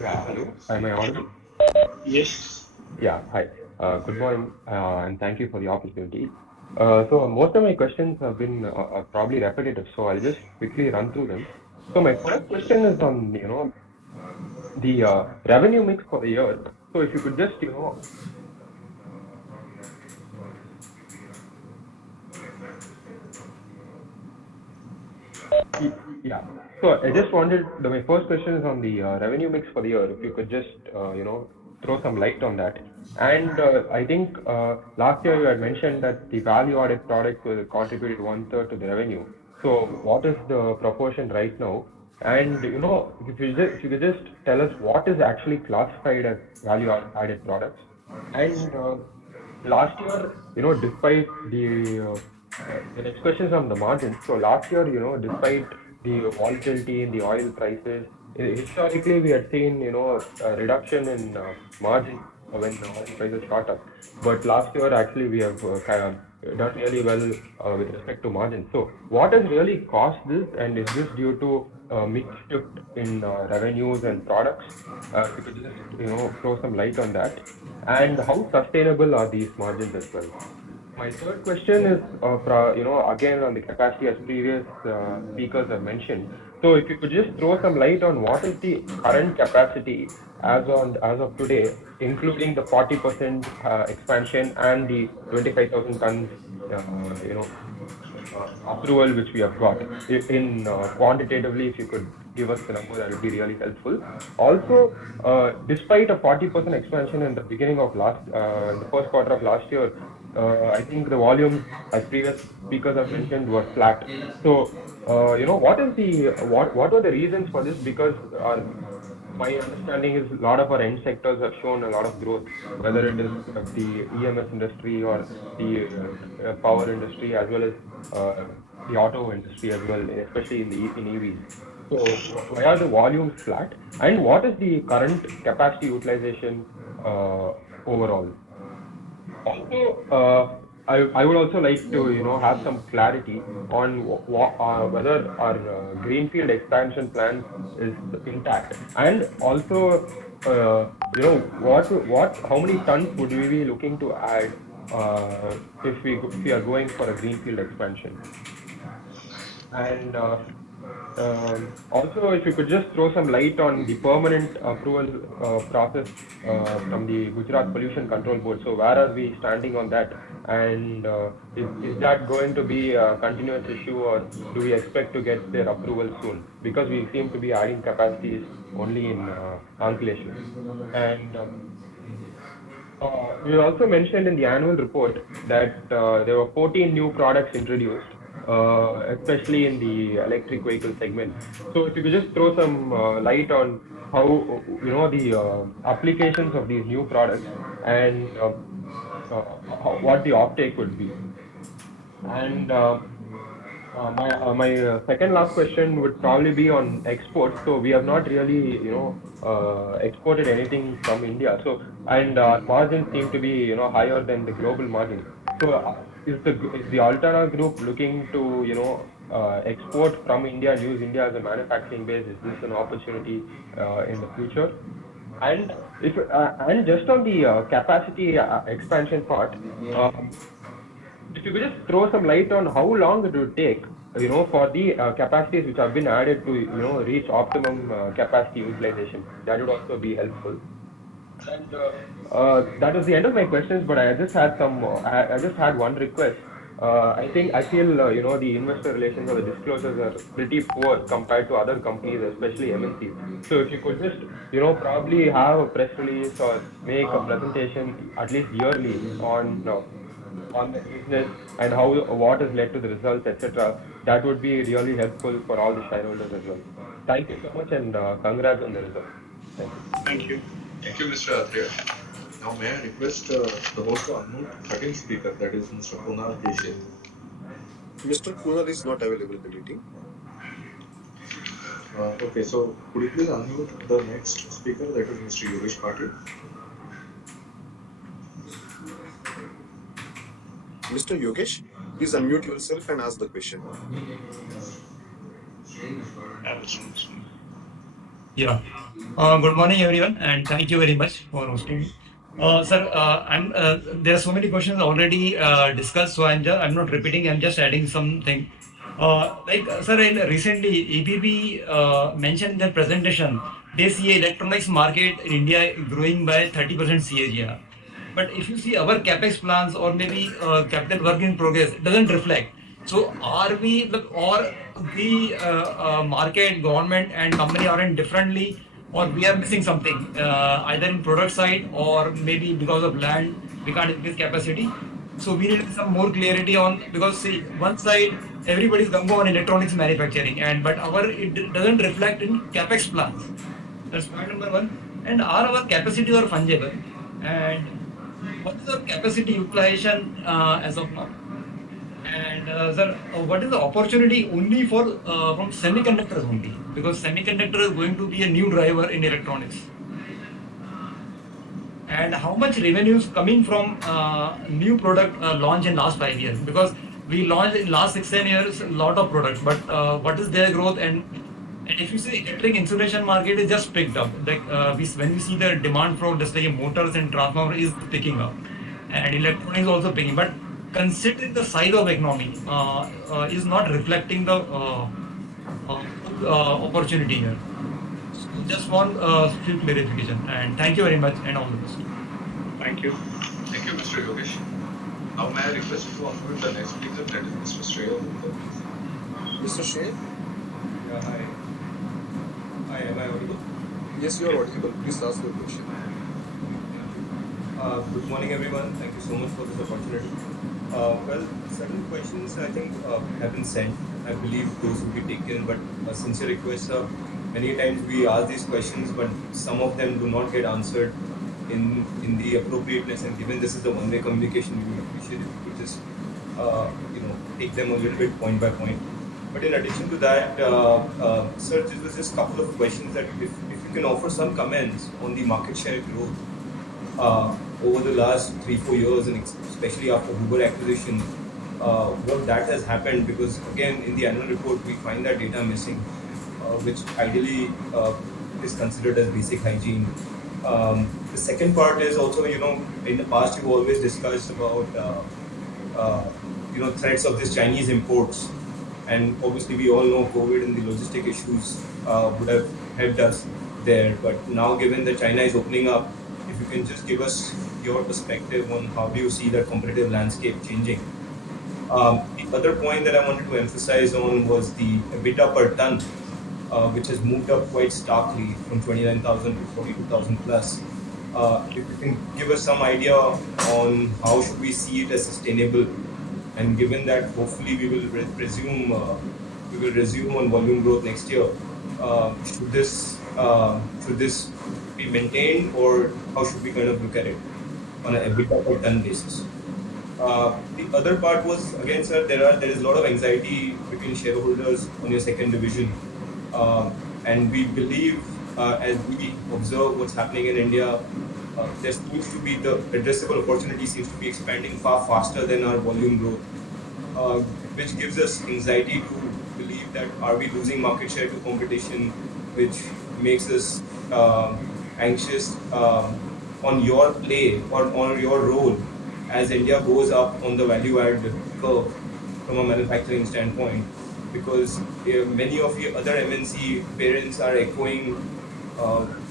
Yeah, hello. Am I audible? Yes. Yeah, hi. Good morning, and thank you for the opportunity. So most of my questions have been probably repetitive, so I'll just quickly run through them. So my first question is on, the revenue mix for the year. So if you could just, yeah. So I just wanted, my first question is on the revenue mix for the year. If you could just, throw some light on that. And I think last year you had mentioned that the value-added products will contribute one-third to the revenue. So what is the proportion right now? And if you could just tell us what is actually classified as value-added products. And last year, despite the next question is on the margins. So last year, despite the volatility in the oil prices, historically we had seen, a reduction in margin when the oil prices shot up. But last year, actually, we have kind of done really well with respect to margin. So what has really caused this, and is this due to mix shift in revenues and products? If you could just, throw some light on that. And how sustainable are these margins as well? My third question is, again on the capacity as previous speakers have mentioned. So if you could just throw some light on what is the current capacity as of today, including the 40% expansion and the 25,000 tons, approval which we have got. In quantitatively, if you could give us the number, that would be really helpful. Also, despite a 40% expansion in the beginning of in the first quarter of last year, I think the volumes, as previous speakers have mentioned, were flat. So, what were the reasons for this? Because my understanding is a lot of our end sectors have shown a lot of growth, whether it is the EMS industry or the power industry, as well as the auto industry as well, especially in EVs. So why are the volumes flat? And what is the current capacity utilization overall? Also, I would also like to, have some clarity on whether our greenfield expansion plan is intact, and also, how many tons would we be looking to add if we are going for a greenfield expansion? And also, if you could just throw some light on the permanent approval process from the Gujarat Pollution Control Board. So where are we standing on that? And is that going to be a continuous issue, or do we expect to get their approval soon? Because we seem to be adding capacities only in Ankleshwar. And you also mentioned in the annual report that there were 14 new products introduced, especially in the electric vehicle segment. So if you could just throw some light on how, the applications of these new products, and what the offtake would be. And my second last question would probably be on exports. So we have not really, exported anything from India. So, and margins seem to be, higher than the global margins. So is the Altana Group looking to, export from India and use India as a manufacturing base? Is this an opportunity in the future? And just on the capacity expansion part, if you could just throw some light on how long it would take, for the capacities which have been added to, reach optimum capacity utilization, that would also be helpful. And that was the end of my questions, but I just had I just had one request. I feel, the investor relations or the disclosures are pretty poor compared to other companies, especially MNCs. So if you could just, probably have a press release or make a presentation at least yearly on the business and how what has led to the results, etc. That would be really helpful for all the shareholders as well. Thank you so much, and congrats on the results. Thank you. Thank you. Thank you, Mr. Atreya. Now may I request the host to unmute 13th speaker, that is Mr. Kunal Keshe. Mr. Kunal is not available in the meeting. Okay, so could you please unmute the next speaker, that is Mr. Yogesh Patil. Mr. Yogesh, please unmute yourself and ask the question. Yeah. Good morning, everyone, and thank you very much for hosting. Sir, there are so many questions already discussed, so I'm not repeating. I'm just adding something. Sir, recently EPP mentioned in their presentation they see electronics market in India growing by 30% CAGR. But if you see our capex plans or maybe capital work in progress, it doesn't reflect. So are we or the market, government, and company are in differently, or we are missing something either in product side or maybe because of land we can't increase capacity. So we need some more clarity on, because see, one side everybody's going on electronics manufacturing, but it doesn't reflect in capex plans. That's point number one. And are our capacity or fungible? And what is our capacity utilization as of now? And sir, what is the opportunity only for from semiconductors only? Because semiconductor is going to be a new driver in electronics. And how much revenue is coming from new product launch in last 5 years? Because we launched in last 6-10 years a lot of products, but what is their growth? And if you see electric insulation market is just picked up, like when we see the demand for just like motors and transformer is picking up, and electronics is also picking. But considering the size of economy, is not reflecting the opportunity here. So just want few clarification, and thank you very much, and all the best. Thank you. Thank you, Mr. Yogesh. Now may I request you to unmute the next speaker, that is Mr. Shreya. Mr. Shreya? Yeah, hi. Hi, am I audible? Yes, you are audible. Please ask your question. Good morning, everyone. Thank you so much for this opportunity. Well, certain questions I think have been sent. I believe those will be taken, but a sincere request, many times we ask these questions, but some of them do not get answered in the appropriateness, and given this is the one-way communication, we would appreciate if you could just take them a little bit point by point. But in addition to that, sir, this was just a couple of questions that if you can offer some comments on the market share growth over the last 3-4 years, and especially after Uber acquisition, what that has happened, because again in the annual report we find that data missing, which ideally is considered as basic hygiene. The second part is also, in the past you've always discussed about threats of these Chinese imports. And obviously, we all know COVID and the logistic issues would have helped us there. But now, given that China is opening up, if you can just give us your perspective on how do you see that competitive landscape changing. The other point that I wanted to emphasize on was the EBITDA per ton, which has moved up quite starkly from 29,000 to 42,000 plus. If you can give us some idea on how should we see it as sustainable, and given that hopefully we will resume on volume growth next year, should this be maintained, or how should we kind of look at it on an EBITDA per ton basis? The other part was, again, sir, there is a lot of anxiety between shareholders on your second division, and we believe as we observe what's happening in India, there seems to be the addressable opportunity seems to be expanding far faster than our volume growth, which gives us anxiety to believe that are we losing market share to competition, which makes us anxious on your play or on your role as India goes up on the value add curve from a manufacturing standpoint, because many of your other MNC parents are echoing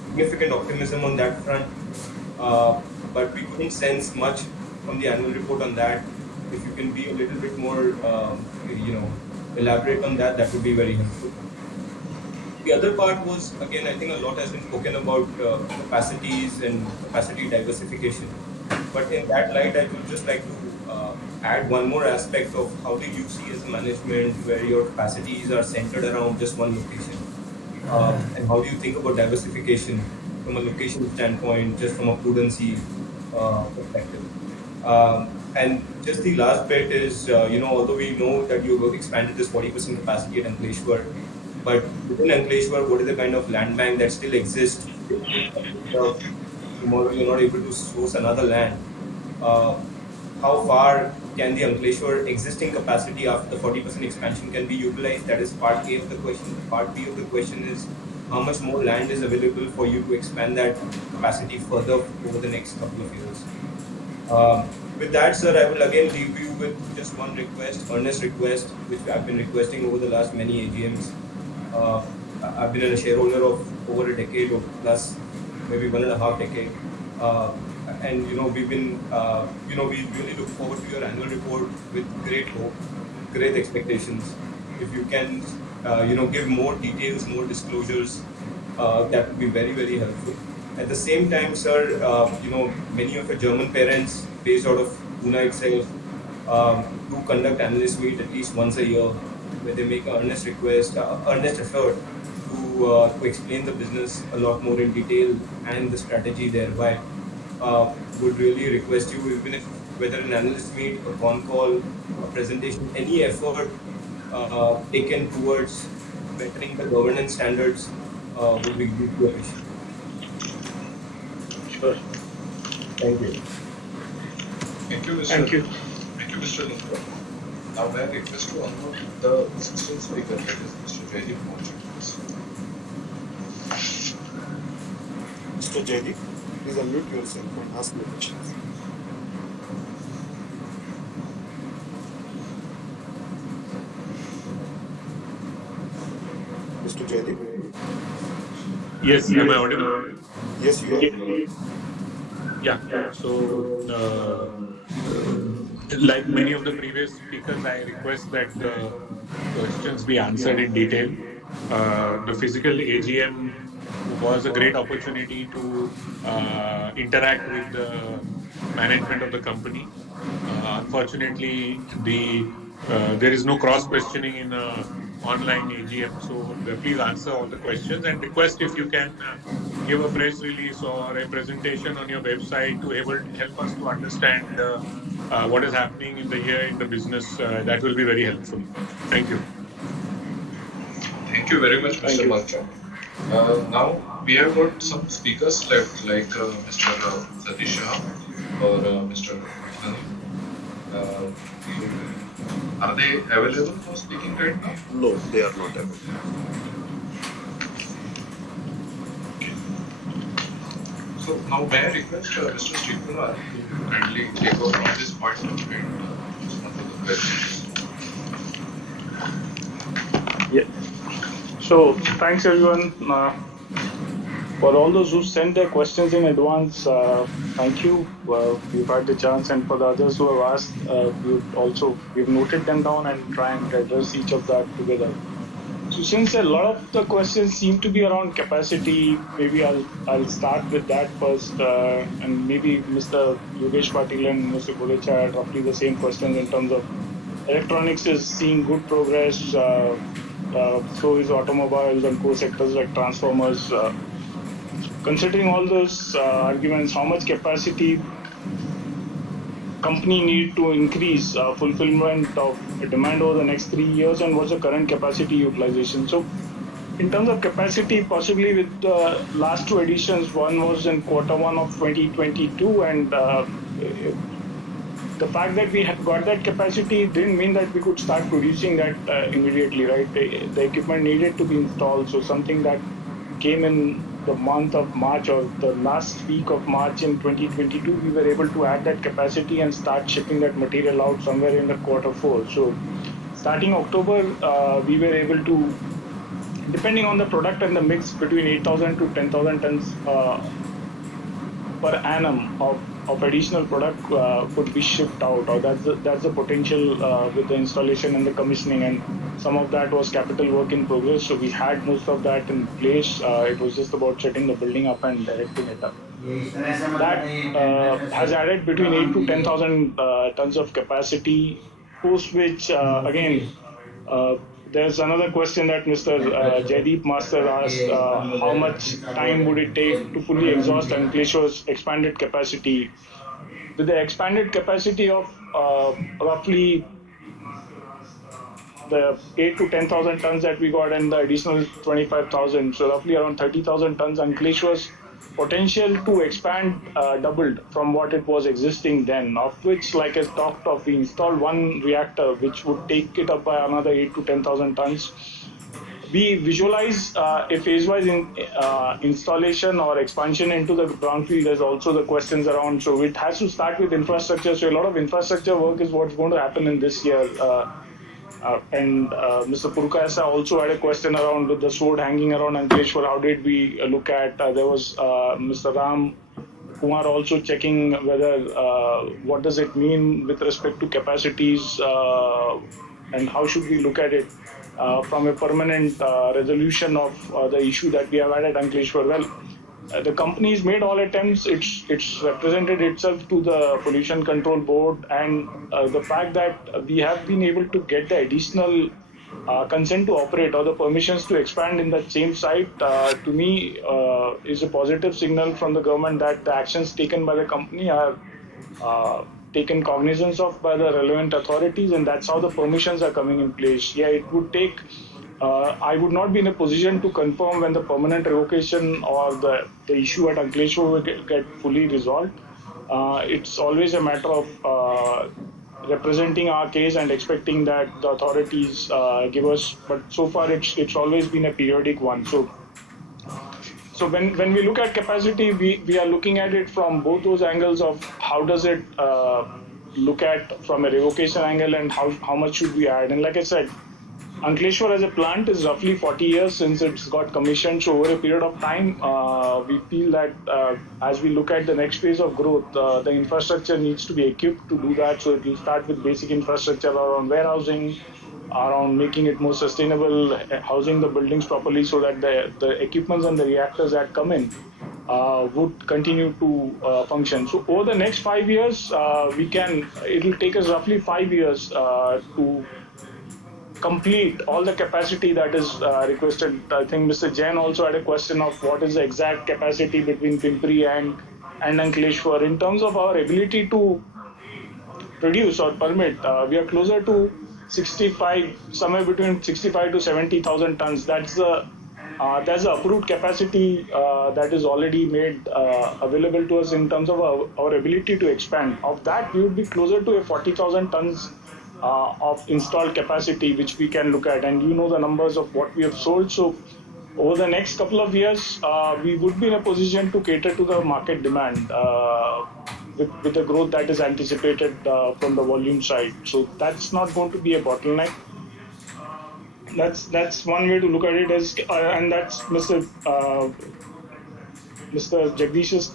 significant optimism on that front, but we couldn't sense much from the annual report on that. If you can be a little bit more, elaborate on that, that would be very helpful. The other part was, again, I think a lot has been spoken about capacities and capacity diversification. But in that light, I would just like to add one more aspect of how do you see as a management where your capacities are centered around just one location? And how do you think about diversification from a location standpoint, just from a prudency perspective? And just the last bit is, although we know that you've expanded this 40% capacity at Ankleshwar, but within Ankleshwar, what is the kind of land bank that still exists? Tomorrow you're not able to source another land. How far can the Ankleshwar existing capacity after the 40% expansion can be utilized? That is part A of the question. Part B of the question is how much more land is available for you to expand that capacity further over the next couple of years. With that, sir, I will again leave you with just one request, earnest request, which I've been requesting over the last many AGMs. I've been a shareholder of over a decade or plus, maybe 1.5 decades. And we've been, we really look forward to your annual report with great hope, great expectations. If you can, give more details, more disclosures, that would be very, very helpful. At the same time, sir, many of your German parents based out of Pune itself do conduct analyst meet at least once a year, where they make an earnest request, earnest effort to explain the business a lot more in detail and the strategy thereby. Would really request you, even if whether an analyst meet, a con call, a presentation, any effort taken towards bettering the governance standards would be deeply appreciated. Sure. Thank you. Thank you, Mr. Thank you. Thank you, Mr. Lindra. Now, may I request to unmute the 16th speaker, that is Mr. Jaideep Mohan. Mr. Jaideep, please unmute yourself and ask your questions. Mr. Jaideep? Yes, am I audible? Yes, you are. Yeah, so like many of the previous speakers, I request that the questions be answered in detail. The physical AGM was a great opportunity to interact with the management of the company. Unfortunately, there is no cross questioning in online AGM, so please answer all the questions, and request if you can give a press release or a presentation on your website to help us to understand what is happening in the business. That will be very helpful. Thank you. Thank you very much, Mr. Malcha. Now we have got some speakers left, like Mr. Satish Shah or Mr. Are they available for speaking right now? No, they are not available. So now may I request Mr. Srikumar to kindly take over from this point of view and respond to the questions. Yeah. So thanks everyone for all those who sent their questions in advance. Thank you. We've had the chance, and for the others who have asked, we've noted them down and try and address each of that together. So since a lot of the questions seem to be around capacity, maybe I'll start with that first, and maybe Mr. Yogesh Patil and Mr. Golecha had roughly the same questions in terms of electronics is seeing good progress. So is automobiles and core sectors like transformers. Considering all those arguments, how much capacity company need to increase fulfillment of demand over the next 3 years, and what's the current capacity utilization? So in terms of capacity, possibly with the last two editions, one was in Q1 of 2022, and the fact that we have got that capacity didn't mean that we could start producing that immediately, right? The equipment needed to be installed. So something that came in the month of March or the last week of March in 2022, we were able to add that capacity and start shipping that material out somewhere in the Q4. So starting October, we were able to, depending on the product and the mix, between 8,000 to 10,000 tons per annum of additional product could be shipped out, or that's the potential with the installation and the commissioning, and some of that was capital work in progress. So we had most of that in place. It was just about setting the building up and directing it up. That has added between 8 to 10,000 tons of capacity, post which again. There's another question that Mr. Jaideep Master asked, how much time would it take to fully exhaust Ankleshwar's expanded capacity? With the expanded capacity of roughly the 8 to 10,000 tons that we got and the additional 25,000, so roughly around 30,000 tons, Ankleshwar's potential to expand doubled from what it was existing then, of which, like I talked of, we installed one reactor which would take it up by another 8 to 10,000 tons. We visualize a phase-wise installation or expansion into the brownfield. There's also the questions around, so it has to start with infrastructure. So a lot of infrastructure work is what's going to happen in this year. And Mr. Purkasa also had a question around with the sword hanging around Ankleshwar. How did we look at? There was Mr. Ram Kumar also checking whether what does it mean with respect to capacities and how should we look at it from a permanent resolution of the issue that we have had at Ankleshwar. Well, the company's made all attempts. It's represented itself to the Pollution Control Board, and the fact that we have been able to get the additional consent to operate or the permissions to expand in that same site, to me, is a positive signal from the government that the actions taken by the company are taken cognizance of by the relevant authorities, and that's how the permissions are coming in place. Yeah, it would take. I would not be in a position to confirm when the permanent revocation or the issue at Ankleshwar will get fully resolved. It's always a matter of representing our case and expecting that the authorities give us. But so far, it's always been a periodic one. So when we look at capacity, we are looking at it from both those angles of how does it look at from a revocation angle and how much should we add. And like I said, Ankleshwar as a plant is roughly 40 years since it's got commissioned. So over a period of time, we feel that as we look at the next phase of growth, the infrastructure needs to be equipped to do that. So it will start with basic infrastructure around warehousing, around making it more sustainable, housing the buildings properly so that the equipments and the reactors that come in would continue to function. So over the next 5 years, it will take us roughly 5 years to complete all the capacity that is requested. I think Mr. Jain also had a question of what is the exact capacity between Pimpri and Ankleshwar. In terms of our ability to produce or permit, we are closer to 65, somewhere between 65 to 70,000 tons. That's the approved capacity that is already made available to us in terms of our ability to expand. Of that, we would be closer to a 40,000 tons of installed capacity, which we can look at. And you know the numbers of what we have sold. So over the next couple of years, we would be in a position to cater to the market demand with the growth that is anticipated from the volume side. So that's not going to be a bottleneck. that's one way to look at it. And that's Mr. Jagdish's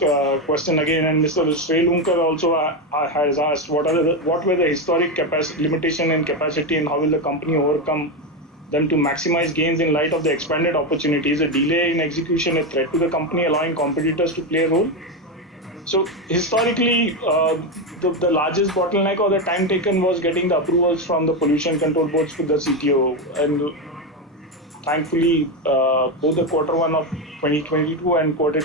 question again, and Mr. Srelunkar also has asked what were the historic limitation in capacity, and how will the company overcome them to maximize gains in light of the expanded opportunities? A delay in execution a threat to the company, allowing competitors to play a role? So historically, the largest bottleneck or the time taken was getting the approvals from the pollution control boards to the CTO, and thankfully, both the quarter one of 2022 and quarter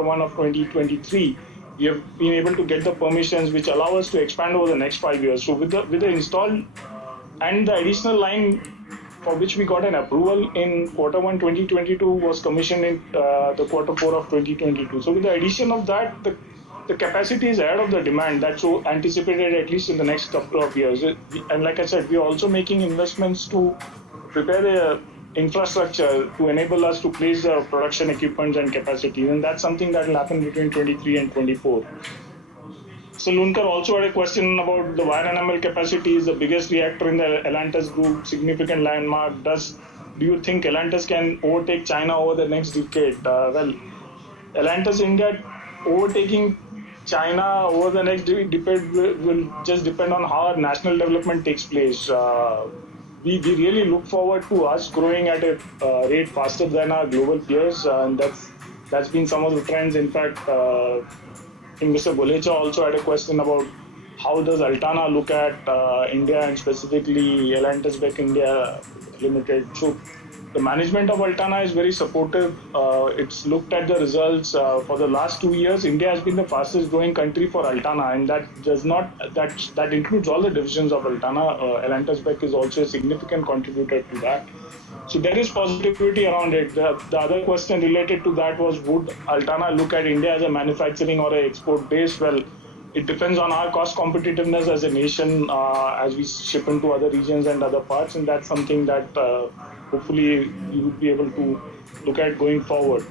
one of 2023, we have been able to get the permissions which allow us to expand over the next 5 years. So with the installed and the additional line for which we got an approval in quarter one 2022 was commissioned in the quarter four of 2022. So with the addition of that, the capacity is ahead of the demand. That's so anticipated at least in the next couple of years. And like I said, we are also making investments to prepare the infrastructure to enable us to place the production equipment and capacity. And that's something that will happen between 23 and 24. So Lunkar also had a question about the wire enamel capacity is the biggest reactor in the Elantas group, significant landmark. Do you think Elantas can overtake China over the next decade? Well, Elantas India overtaking China over the next decade will just depend on how our national development takes place. We really look forward to us growing at a rate faster than our global peers, and that's been some of the trends. In fact, I think Mr. Golecha also had a question about how does Altana look at India and specifically Elantas Beck India Limited. So the management of Altana is very supportive. It's looked at the results for the last 2 years. India has been the fastest growing country for Altana, and that includes all the divisions of Altana. Elantas Beck is also a significant contributor to that. So there is positivity around it. The other question related to that was, would Altana look at India as a manufacturing or an export base? Well, it depends on our cost competitiveness as a nation as we ship into other regions and other parts, and that's something that hopefully you would be able to look at going forward.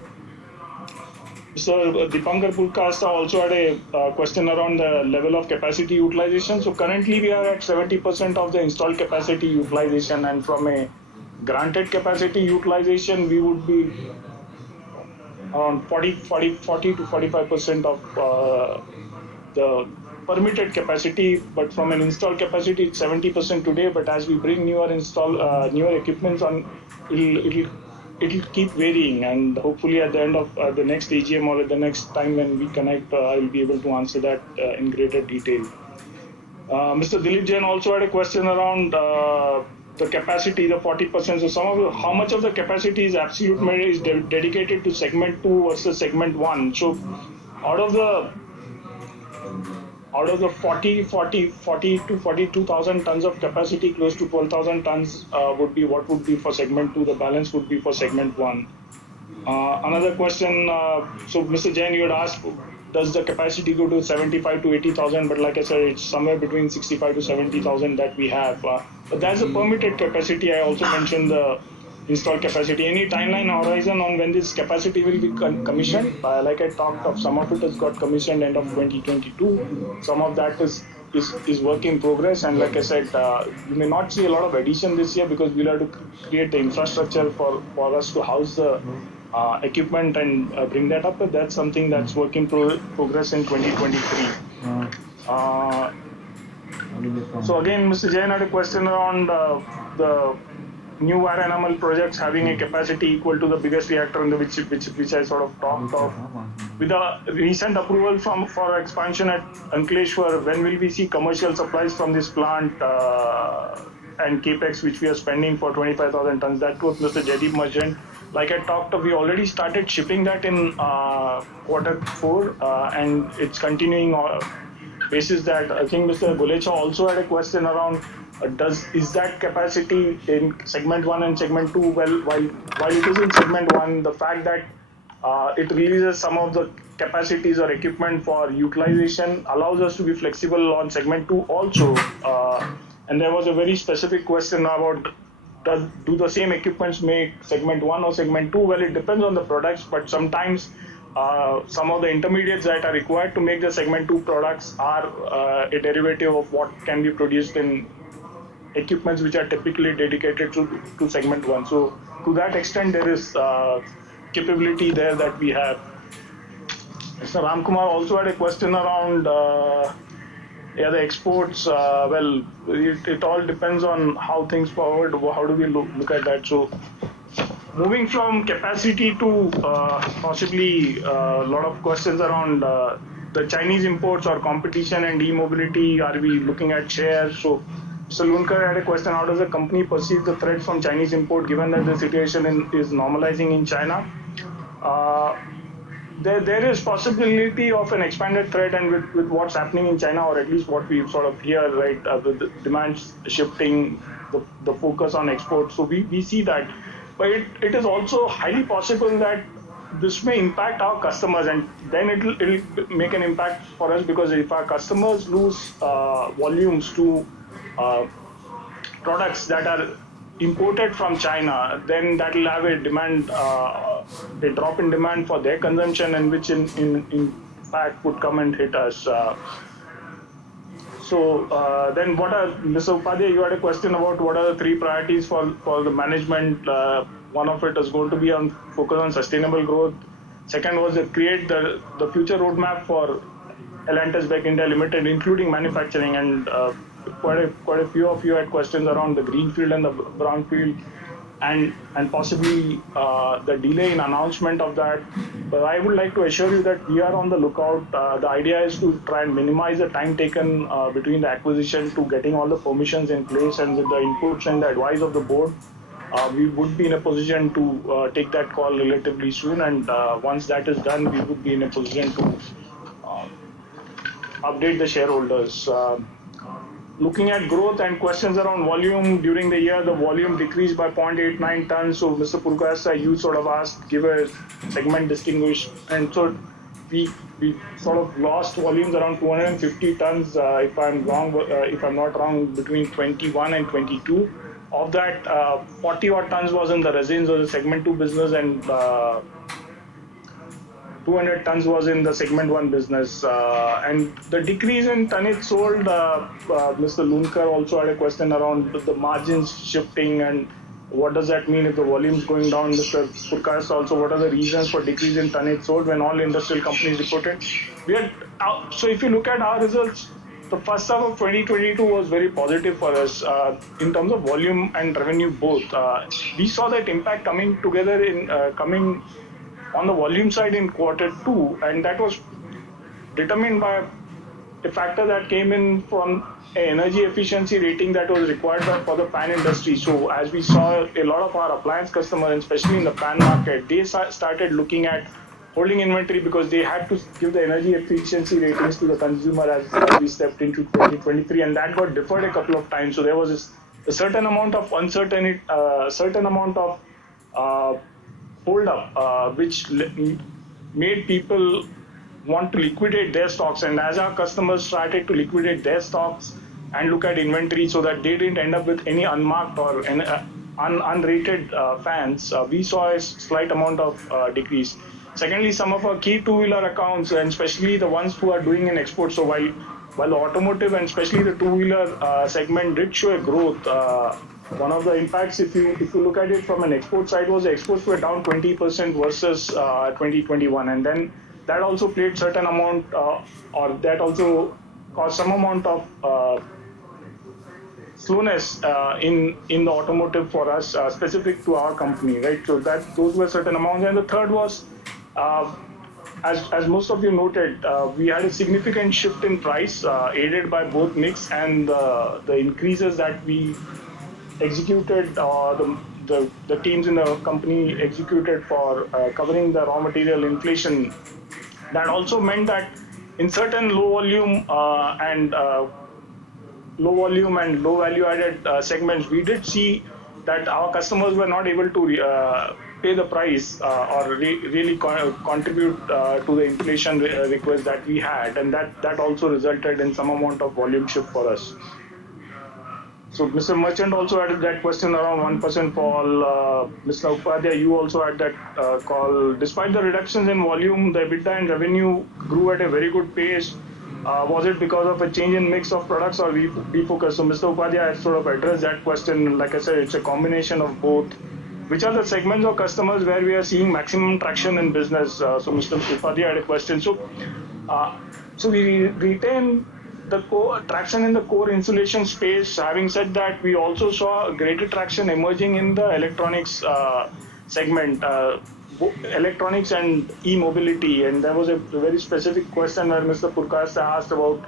Mr. Dipankar Pulkasta also had a question around the level of capacity utilization. So currently we are at 70% of the installed capacity utilization, and from a granted capacity utilization, we would be around 40 to 45% of the permitted capacity, but from an installed capacity, it's 70% today. But as we bring newer equipments on, it'll keep varying, and hopefully at the end of the next AGM or at the next time when we connect, I'll be able to answer that in greater detail. Mr. Dilip Jain also had a question around the capacity, the 40%. So how much of the capacity is absolute merit is dedicated to segment 2 versus segment 1. So out of the 40 to 42,000 tons of capacity, close to 12,000 tons would be for segment 2. The balance would be for segment 1. Another question, so Mr. Jain, you had asked, does the capacity go to 75 to 80,000? But like I said, it's somewhere between 65 to 70,000 that we have. But that's the permitted capacity. I also mentioned the installed capacity. Any timeline horizon on when this capacity will be commissioned? Like I talked of, some of it has got commissioned end of 2022. Some of that is work in progress. And like I said, you may not see a lot of addition this year because we'll have to create the infrastructure for us to house the equipment and bring that up. But that's something that's work in progress in 2023. So again, Mr. Jain had a question around the new wire enamel projects having a capacity equal to the biggest reactor in the which I sort of talked of. With the recent approval for expansion at Ankleshwar, when will we see commercial supplies from this plant and capex which we are spending for 25,000 tons? That was Mr. Jaideep Merchant. Like I talked of, we already started shipping that in quarter 4 and it's continuing basis that. I think Mr. Golecha also had a question around is that capacity in segment 1 and segment 2? Well, while it is in segment 1, the fact that it releases some of the capacities or equipment for utilization allows us to be flexible on segment 2 also. And there was a very specific question about do the same equipments make segment 1 or segment 2? Well, it depends on the products, but sometimes some of the intermediates that are required to make the segment 2 products are a derivative of what can be produced in equipments which are typically dedicated to segment 1. So to that extent, there is capability there that we have. Mr. Ramkumar also had a question around the exports. It all depends on how things forward. How do we look at that? So moving from capacity to possibly a lot of questions around the Chinese imports or competition and e-mobility. Are we looking at shares? So Mr. Lunkar had a question: how does the company perceive the threat from Chinese import, given that the situation is normalizing in China? There is possibility of an expanded threat, and with what's happening in China, or at least what we sort of hear, right, the demand shifting, the focus on exports. So we see that, but it is also highly possible that this may impact our customers, and then it'll make an impact for us, because if our customers lose volumes to products that are imported from China, then that will have a demand, a drop in demand for their consumption, and which in fact would come and hit us. Then what are, Mr. Upadhyay, you had a question about what are the three priorities for the management. One of it is going to be on focus on sustainable growth. Second was to create the future roadmap for Elantas Beck India Limited, including manufacturing, and quite a few of you had questions around the greenfield and the brownfield, and possibly the delay in announcement of that. But I would like to assure you that we are on the lookout. The idea is to try and minimize the time taken between the acquisition to getting all the permissions in place, and with the inputs and the advice of the board, we would be in a position to take that call relatively soon. And once that is done, we would be in a position to update the shareholders. Looking at growth and questions around volume during the year, the volume decreased by 0.89 tons. So Mr. Purkasa, you sort of asked, give a segment distinguish, and so we sort of lost volumes around 250 tons, if I'm not wrong, between 21 and 22. Of that, 40 odd tons was in the resins or the segment 2 business, and 200 tons was in the segment 1 business. And the decrease in tonnage sold, Mr. Lunkar also had a question around the margins shifting, and what does that mean if the volume's going down. Mr. Purkasa also, what are the reasons for decrease in tonnage sold when all industrial companies reported? So if you look at our results, the first half of 2022 was very positive for us in terms of volume and revenue both. We saw that impact coming together coming on the volume side in Q2, and that was determined by a factor that came in from an energy efficiency rating that was required for the fan industry. So as we saw, a lot of our appliance customers, especially in the fan market, they started looking at holding inventory because they had to give the energy efficiency ratings to the consumer as we stepped into 2023, and that got deferred a couple of times. So there was a certain amount of uncertainty, certain amount of hold up, which made people want to liquidate their stocks. And as our customers started to liquidate their stocks and look at inventory so that they didn't end up with any unmarked or unrated fans, we saw a slight amount of decrease. Secondly, some of our key two-wheeler accounts, and especially the ones who are doing in export, so while the automotive and especially the two-wheeler segment did show a growth, one of the impacts, if you look at it from an export side, was the exports were down 20% versus 2021, and then that also played certain amount, or that also caused some amount of slowness in the automotive for us, specific to our company, right? So those were certain amounts, and the third was. As most of you noted, we had a significant shift in price, aided by both mix and the increases that we executed, the teams in the company executed for covering the raw material inflation. That also meant that in certain low volume and low value added segments, we did see that our customers were not able to pay the price or really contribute to the inflation request that we had, and that also resulted in some amount of volume shift for us. So Mr. Merchant also added that question around 1% fall. Mr. Upadhyay, you also had that call. Despite the reductions in volume, the EBITDA and revenue grew at a very good pace. Was it because of a change in mix of products or refocus? So Mr. Upadhyay has sort of addressed that question. Like I said, it's a combination of both. Which are the segments of customers where we are seeing maximum traction in business? So Mr. Upadhyay had a question. Uh, so we retain the traction in the core insulation space. Having said that, we also saw greater traction emerging in the electronics segment, electronics and e-mobility. And there was a very specific question where Mr. Purkasa asked about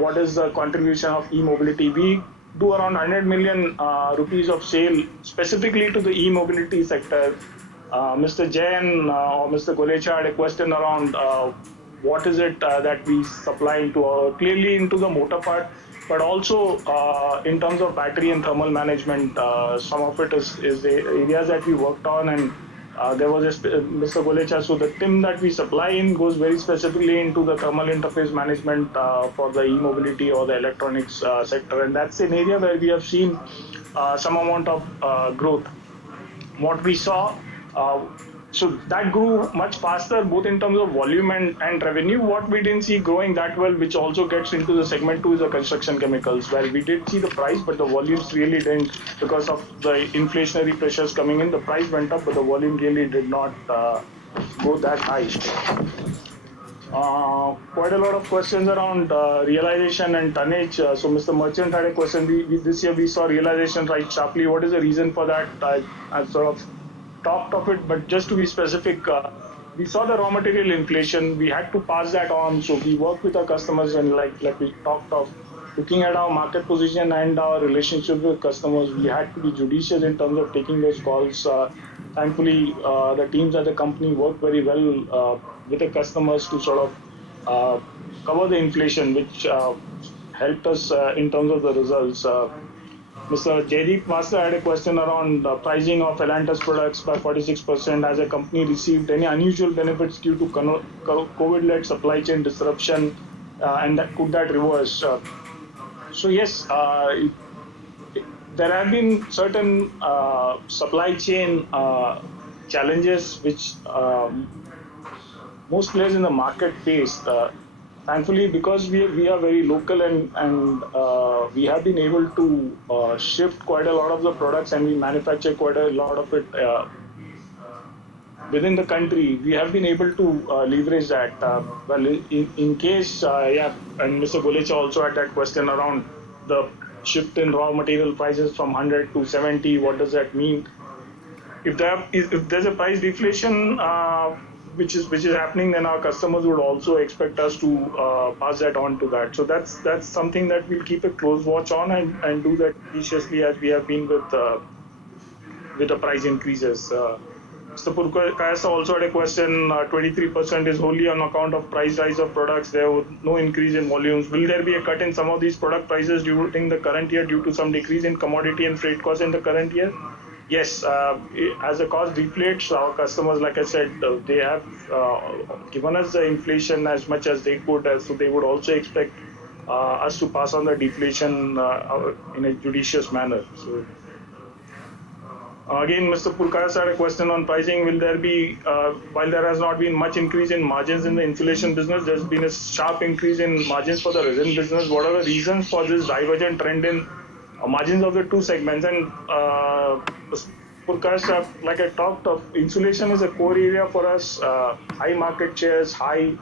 what is the contribution of e-mobility. We do around 100 million rupees of sale specifically to the e-mobility sector. Mr. Jain or Mr. Golecha had a question around what is it that we supply into clearly into the motor part, but also in terms of battery and thermal management. Some of it is the areas that we worked on, and there was Mr. Golecha. So the TIM that we supply in goes very specifically into the thermal interface management for the e-mobility or the electronics sector, and that's an area where we have seen some amount of growth. What we saw, so that grew much faster both in terms of volume and revenue. What we didn't see growing that well, which also gets into the segment 2, is the construction chemicals, where we did see the price, but the volumes really didn't, because of the inflationary pressures coming in. The price went up, but the volume really did not go that high. Quite a lot of questions around realization and tonnage. So Mr. Merchant had a question. This year we saw realization rise sharply. What is the reason for that? I sort of talked of it, but just to be specific, we saw the raw material inflation. We had to pass that on. So we worked with our customers, and like we talked of, looking at our market position and our relationship with customers, we had to be judicious in terms of taking those calls. Thankfully, the teams at the company worked very well with the customers to sort of cover the inflation, which helped us in terms of the results. Mr. Jaideep Master had a question around pricing of Elantas products by 46%. As a company received any unusual benefits due to COVID-led supply chain disruption, and could that reverse? So yes, there have been certain supply chain challenges which most players in the market face. Thankfully, because we are very local, and we have been able to shift quite a lot of the products, and we manufacture quite a lot of it within the country, we have been able to leverage that. Well, in case, and Mr. Golecha also had that question around the shift in raw material prices from 100 to 70. What does that mean? If there's a price deflation which is happening, then our customers would also expect us to pass that on to that. So that's something that we'll keep a close watch on, and do that judiciously, as we have been with the price increases. Mr. Purkasa also had a question. 23% is wholly on account of price rise of products. There was no increase in volumes. Will there be a cut in some of these product prices during the current year due to some decrease in commodity and freight costs in the current year? Yes, as the cost deflates, our customers, like I said, they have given us the inflation as much as they could, so they would also expect us to pass on the deflation in a judicious manner. So, again, Mr. Purkar had a question on pricing. Will there be, while there has not been much increase in margins in the insulation business, there's been a sharp increase in margins for the resin business. What are the reasons for this divergent trend in margins of the two segments? And Purkar, like I talked of, insulation is a core area for us. High market shares, high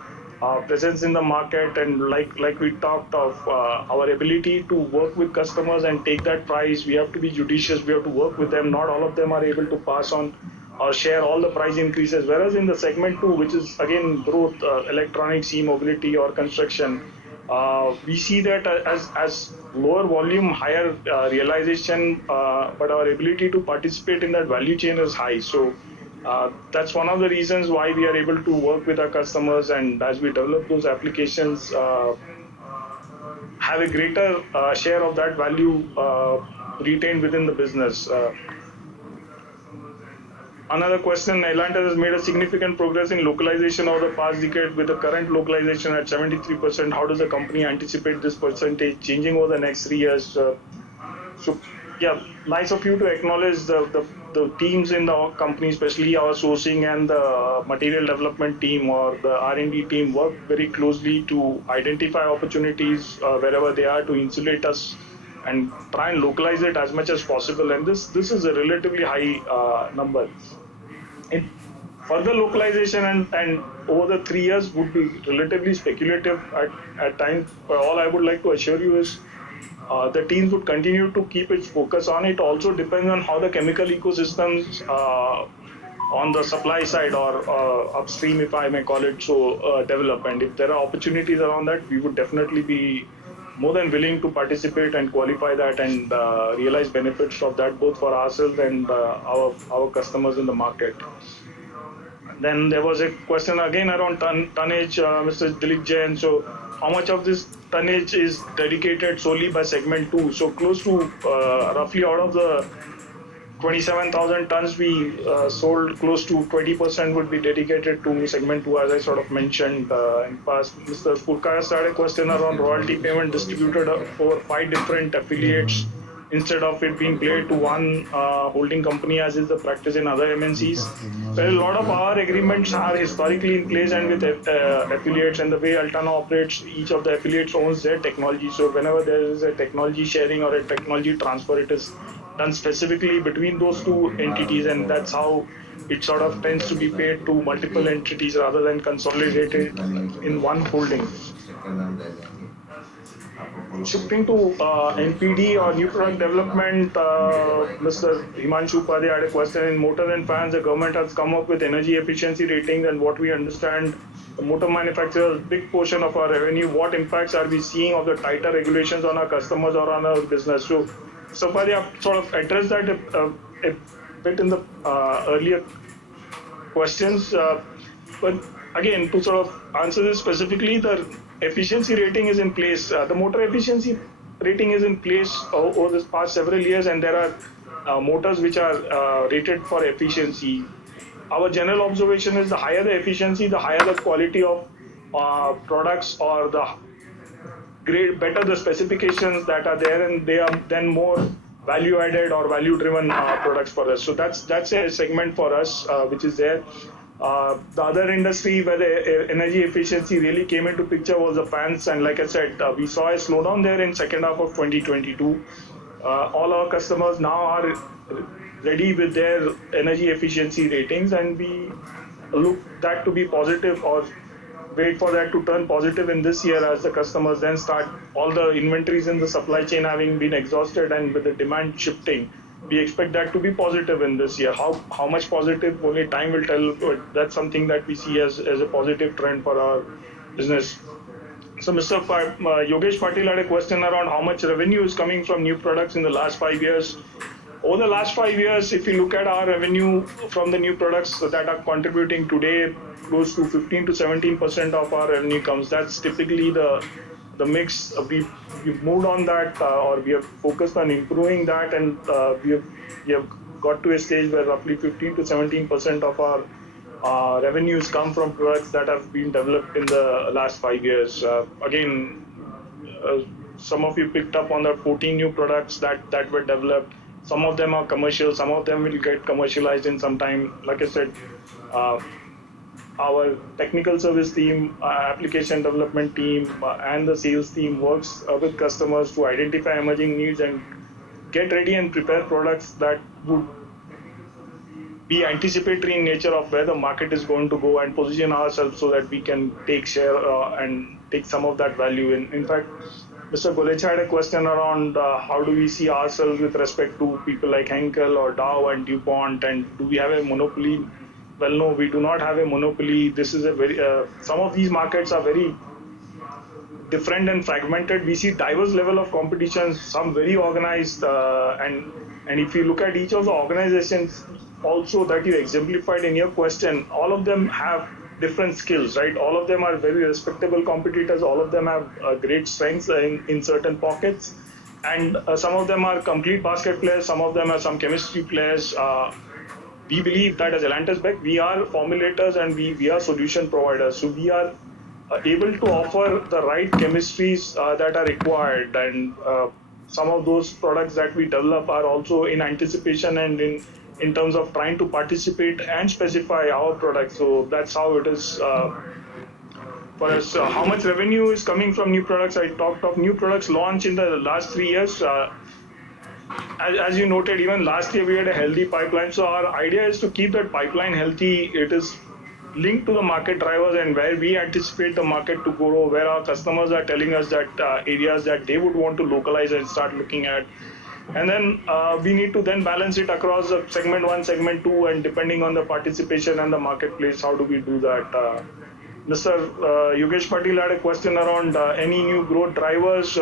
presence in the market, and like we talked of, our ability to work with customers and take that price. We have to be judicious. We have to work with them. Not all of them are able to pass on or share all the price increases. Whereas in the segment 2, which is again both electronics, e-mobility or construction, we see that as lower volume, higher realization, but our ability to participate in that value chain is high. So that's one of the reasons why we are able to work with our customers, and as we develop those applications, have a greater share of that value retained within the business. Another question, Elantas has made a significant progress in localization over the past decade. With the current localization at 73%, how does the company anticipate this percentage changing over the next 3 years? So, yeah, nice of you to acknowledge the the teams in the company, especially our sourcing and the material development team or the R&D team, work very closely to identify opportunities wherever they are to insulate us and try and localize it as much as possible. And this is a relatively high number. In further localization and over the 3 years would be relatively speculative at times. All I would like to assure you is the teams would continue to keep its focus on it. Also depends on how the chemical ecosystems on the supply side or upstream, if I may call it so, develop. And if there are opportunities around that, we would definitely be more than willing to participate and qualify that and realize benefits of that both for ourselves and our customers in the market. Then there was a question again around tonnage, Mr. Dilip Jain. So how much of this tonnage is dedicated solely by segment 2? So close to roughly out of the 27,000 tons we sold, close to 20% would be dedicated to segment 2, as I sort of mentioned in past. Mr. Purkayas had a question around royalty payment distributed over 5 different affiliates instead of it being paid to one holding company, as is the practice in other MNCs. Well, a lot of our agreements are historically in place and with affiliates, and the way Altana operates, each of the affiliates owns their technology. So whenever there is a technology sharing or a technology transfer, it is done specifically between those two entities, and that's how it sort of tends to be paid to multiple entities rather than consolidated in one holding. Shifting to NPD or new product development, Mr. Himanshu Upadhyay had a question. In motors and fans, the government has come up with energy efficiency ratings, and what we understand, the motor manufacturers, big portion of our revenue. What impacts are we seeing of the tighter regulations on our customers or on our business? So, Upadhyay sort of addressed that a bit in the earlier questions. But again, to sort of answer this specifically, the efficiency rating is in place. The motor efficiency rating is in place over the past several years, and there are motors which are rated for efficiency. Our general observation is the higher the efficiency, the higher the quality of products, or the better the specifications that are there, and they are then more value added or value driven products for us. So that's a segment for us which is there. The other industry where the energy efficiency really came into picture was the fans, and like I said, we saw a slowdown there in second half of 2022. All our customers now are ready with their energy efficiency ratings, and we look that to be positive or wait for that to turn positive in this year as the customers then start all the inventories in the supply chain having been exhausted, and with the demand shifting, we expect that to be positive in this year. How much positive, only time will tell, but that's something that we see as a positive trend for our business. So Mr. Yogesh Patil had a question around how much revenue is coming from new products in the last 5 years. Over the last 5 years, if you look at our revenue from the new products that are contributing today, close to 15 to 17% of our revenue comes. That's typically the mix. We've moved on that, or we have focused on improving that, and we have got to a stage where roughly 15 to 17% of our revenues come from products that have been developed in the last 5 years. Again, some of you picked up on the 14 new products that were developed. Some of them are commercial, some of them will get commercialized in some time. Like I said, our technical service team, application development team, and the sales team works with customers to identify emerging needs and get ready and prepare products that would be anticipatory in nature of where the market is going to go, and position ourselves so that we can take share and take some of that value. In fact, Mr. Golecha had a question around how do we see ourselves with respect to people like Henkel or Dow and DuPont, and do we have a monopoly? Well, no, we do not have a monopoly. This is a very some of these markets are very different and fragmented. We see diverse level of competition, some very organized, and if you look at each of the organizations also that you exemplified in your question, all of them have different skills, right? All of them are very respectable competitors. All of them have great strengths in certain pockets, and some of them are complete basket players. Some of them are some chemistry players. We believe that as Elantas Beck, we are formulators and we are solution providers. So we are able to offer the right chemistries that are required, and some of those products that we develop are also in anticipation and in in terms of trying to participate and specify our product. So that's how it is for us. How much revenue is coming from new products? I talked of new products launched in the last 3 years. As you noted, even last year we had a healthy pipeline. So our idea is to keep that pipeline healthy. It is linked to the market drivers and where we anticipate the market to grow, where our customers are telling us that areas that they would want to localize and start looking at. And then we need to then balance it across segment 1, segment 2, and depending on the participation and the marketplace, how do we do that? Mr. Yogesh Patil had a question around any new growth drivers.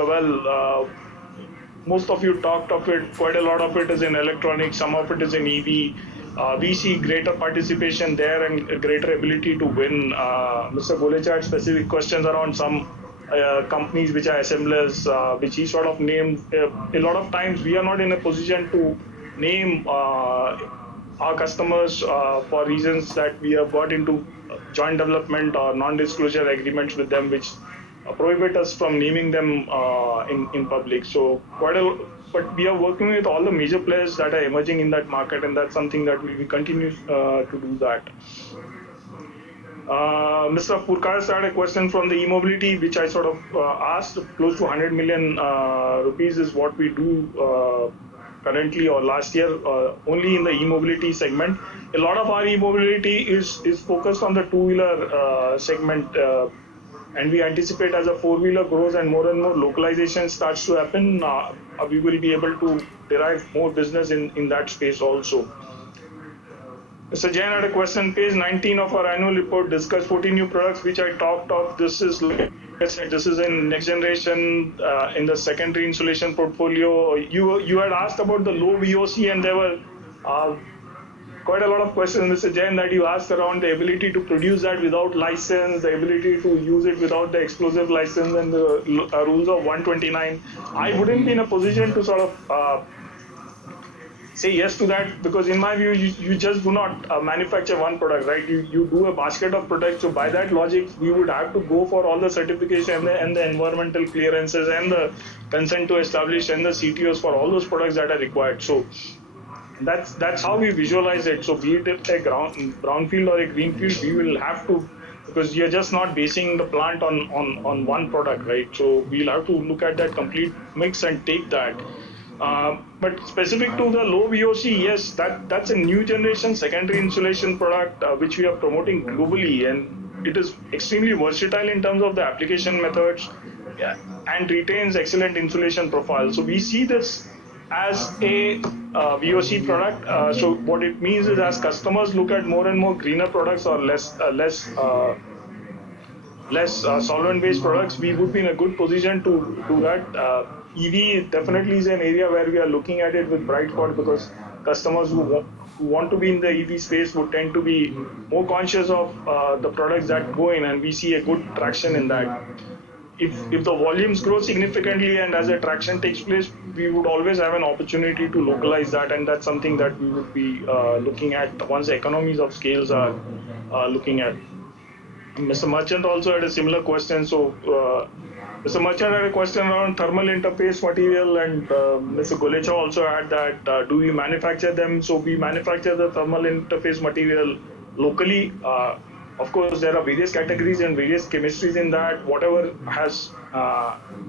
Most of you talked of it. Quite a lot of it is in electronics. Some of it is in EV. We see greater participation there and a greater ability to win. Mr. Golecha had specific questions around some companies which are assemblers, which he sort of named. A lot of times we are not in a position to name our customers for reasons that we have got into joint development or non-disclosure agreements with them, which prohibit us from naming them in public. So but we are working with all the major players that are emerging in that market, and that's something that we continue to do that. Mr. Purkar had a question from the e-mobility, which I sort of asked. Close to 100 million rupees is what we do currently or last year only in the e-mobility segment. A lot of our e-mobility is focused on the two-wheeler segment, and we anticipate as a four-wheeler grows and more localization starts to happen, we will be able to derive more business in that space also. Mr. Jain had a question. Page 19 of our annual report discussed 14 new products, which I talked of. This is, like I said, this is in next generation in the secondary insulation portfolio. You had asked about the low VOC, and there were quite a lot of questions, Mr. Jain, that you asked around the ability to produce that without license, the ability to use it without the explosive license, and the rules of 129. I wouldn't be in a position to sort of say yes to that, because in my view, you just do not manufacture one product, right? You do a basket of products. So by that logic, we would have to go for all the certification and the environmental clearances and the consent to establish and the CTOs for all those products that are required. So that's how we visualize it. So be it a brownfield or a greenfield, we will have to, because you're just not basing the plant on one product, right? So we'll have to look at that complete mix and take that. But specific to the low VOC, yes, that's a new generation secondary insulation product which we are promoting globally, and it is extremely versatile in terms of the application methods and retains excellent insulation profile. So we see this as a VOC product. So what it means is, as customers look at more and more greener products or less solvent-based products, we would be in a good position to do that. EV definitely is an area where we are looking at it with bright spot, because customers who want to be in the EV space would tend to be more conscious of the products that go in, and we see a good traction in that. If the volumes grow significantly and as a traction takes place, we would always have an opportunity to localize that, and that's something that we would be looking at once the economies of scales are looking at. Mr. Merchant also had a similar question. So Mr. Merchant had a question around thermal interface material, and Mr. Golecha also had that, do we manufacture them? So we manufacture the thermal interface material locally. Of course, there are various categories and various chemistries in that. Whatever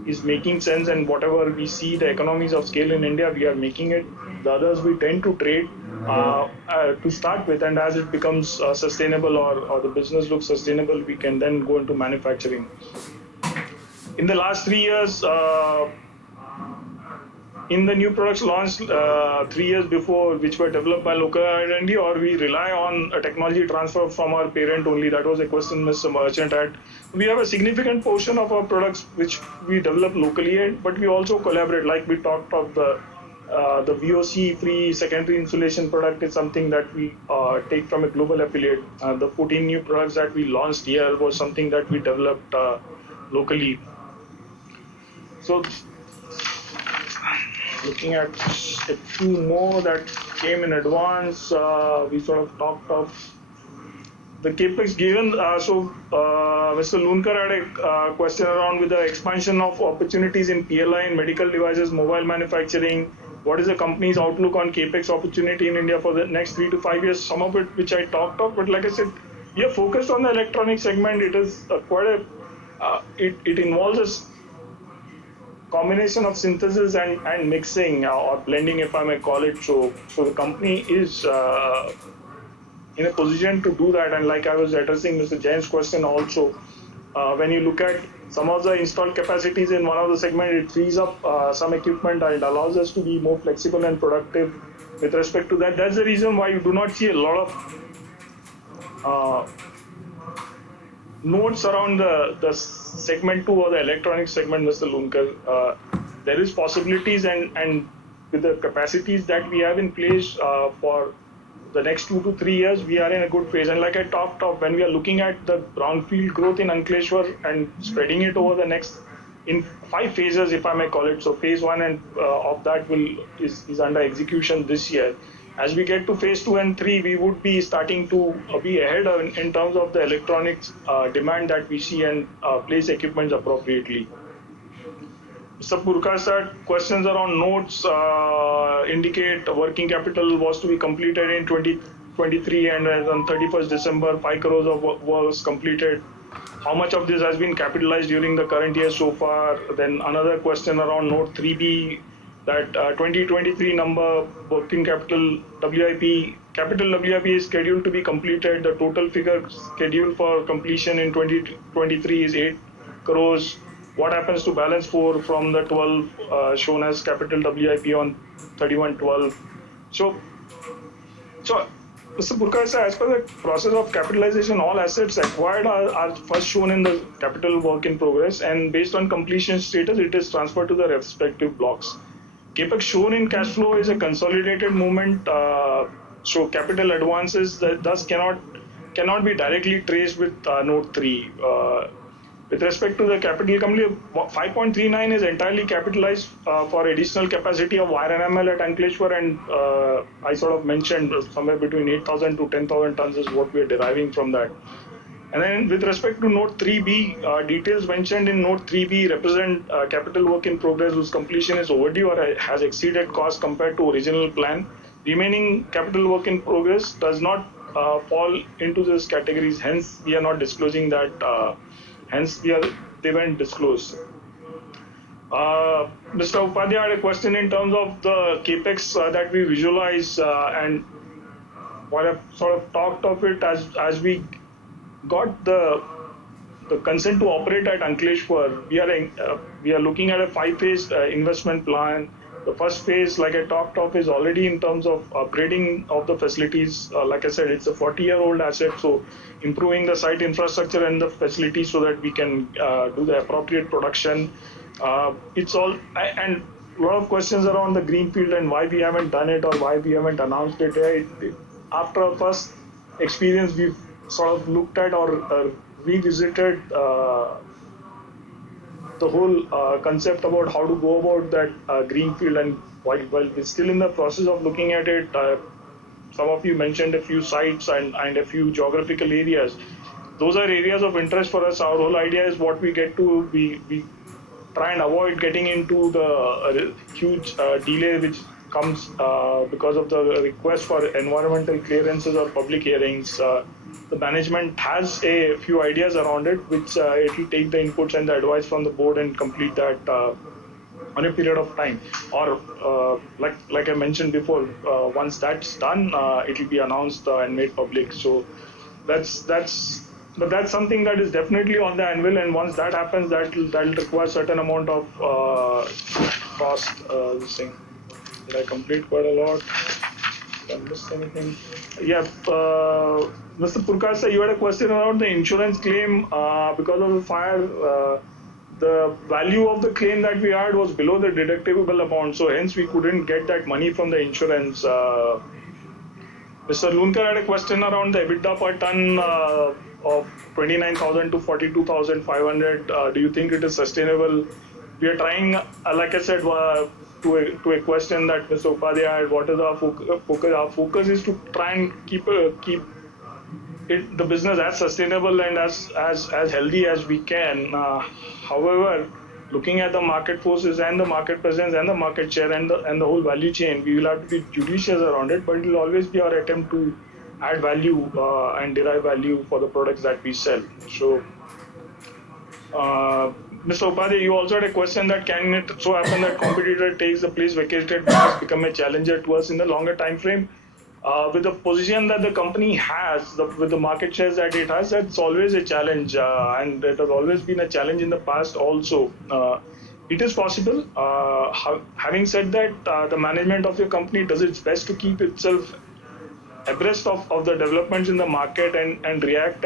is making sense, and whatever we see the economies of scale in India, we are making it. The others we tend to trade to start with, and as it becomes sustainable or the business looks sustainable, we can then go into manufacturing. In the last 3 years, in the new products launched 3 years before, which were developed by local R&D, or we rely on a technology transfer from our parent only? That was a question Mr. Merchant had. We have a significant portion of our products which we develop locally, but we also collaborate. Like we talked of the VOC-free secondary insulation product is something that we take from a global affiliate. The 14 new products that we launched here was something that we developed locally. So looking at a few more that came in advance, we sort of talked of the capex given. Mr. Lunkar had a question around with the expansion of opportunities in PLI and medical devices, mobile manufacturing, what is the company's outlook on capex opportunity in India for the next 3 to 5 years. Some of it which I talked of, but like I said, we are focused on the electronic segment. It is quite a it involves a combination of synthesis and mixing or blending, if I may call it. So the company is in a position to do that. And like I was addressing Mr. Jain's question also, when you look at some of the installed capacities in one of the segment, it frees up some equipment and allows us to be more flexible and productive with respect to that. That's the reason why you do not see a lot of notes around the segment 2 or the electronic segment, Mr. Lunkar. There is possibilities, and with the capacities that we have in place for the next 2 to 3 years, we are in a good phase. And like I talked of, when we are looking at the brownfield growth in Ankleshwar and spreading it over the next in 5 phases, if I may call it. So phase 1 and of that is under execution this year. As we get to phase 2 and 3, we would be starting to be ahead in terms of the electronics demand that we see and place equipments appropriately. Mr. Purkar sir, questions around notes indicate working capital was to be completed in 2023, and on 31st December, 5 crores of work was completed. How much of this has been capitalized during the current year so far? Then another question around note 3B, that 2023 number working capital WIP is scheduled to be completed. The total figure scheduled for completion in 2023 is 8 crores. What happens to balance 4 from the 12 shown as capital WIP on 31/12? So Mr. Purkar sir, as per the process of capitalization, all assets acquired are first shown in the capital work in progress, and based on completion status, it is transferred to the respective blocks. Capex shown in cash flow is a consolidated movement, so capital advances that thus cannot be directly traced with note 3. With respect to the capital company, 5.39 is entirely capitalized for additional capacity of wire enamel at Ankleshwar, and I sort of mentioned somewhere between 8,000 to 10,000 tons is what we are deriving from that. And then with respect to note 3B, details mentioned in note 3B represent capital work in progress whose completion is overdue or has exceeded cost compared to original plan. Remaining capital work in progress does not fall into these categories, hence we are not disclosing that. They weren't disclosed. Mr. Upadhyay had a question in terms of the capex that we visualize, and what I've sort of talked of it as we got the consent to operate at Ankleshwar. We are looking at a 5-phase investment plan. The first phase, like I talked of, is already in terms of upgrading of the facilities. Like I said, it's a 40-year-old asset, so improving the site infrastructure and the facilities so that we can do the appropriate production. It's all, and a lot of questions around the greenfield and why we haven't done it or why we haven't announced it. After our first experience, we've sort of looked at or revisited the whole concept about how to go about that greenfield, and while we're still in the process of looking at it, some of you mentioned a few sites and a few geographical areas. Those are areas of interest for us. Our whole idea is what we get to, we try and avoid getting into the huge delay which comes because of the request for environmental clearances or public hearings. The management has a few ideas around it, which it will take the inputs and the advice from the board and complete that on a period of time. Or like I mentioned before, once that's done, it will be announced and made public. So that's something that is definitely on the anvil, and once that happens, that'll require certain amount of cost. This thing. Did I complete quite a lot? Did I miss anything? Yeah, Mr. Purkar sir, you had a question around the insurance claim because of the fire. The value of the claim that we had was below the deductible amount, so hence we couldn't get that money from the insurance. Mr. Lunkar had a question around the EBITDA per ton of 29,000 to 42,500. Do you think it is sustainable? We are trying, like I said, to a question that Mr. Upadhyay had, what is our focus? Our focus is to try and keep the business as sustainable and as healthy as we can. However, looking at the market forces and the market presence and the market share and the whole value chain, we will have to be judicious around it, but it will always be our attempt to add value and derive value for the products that we sell. So, Mr. Upadhyay, you also had a question that can it so happen that competitor takes the place vacated by us, become a challenger to us in the longer time frame? With the position that the company has, with the market shares that it has, that's always a challenge, and it has always been a challenge in the past also. It is possible. Having said that, the management of your company does its best to keep itself abreast of the developments in the market and react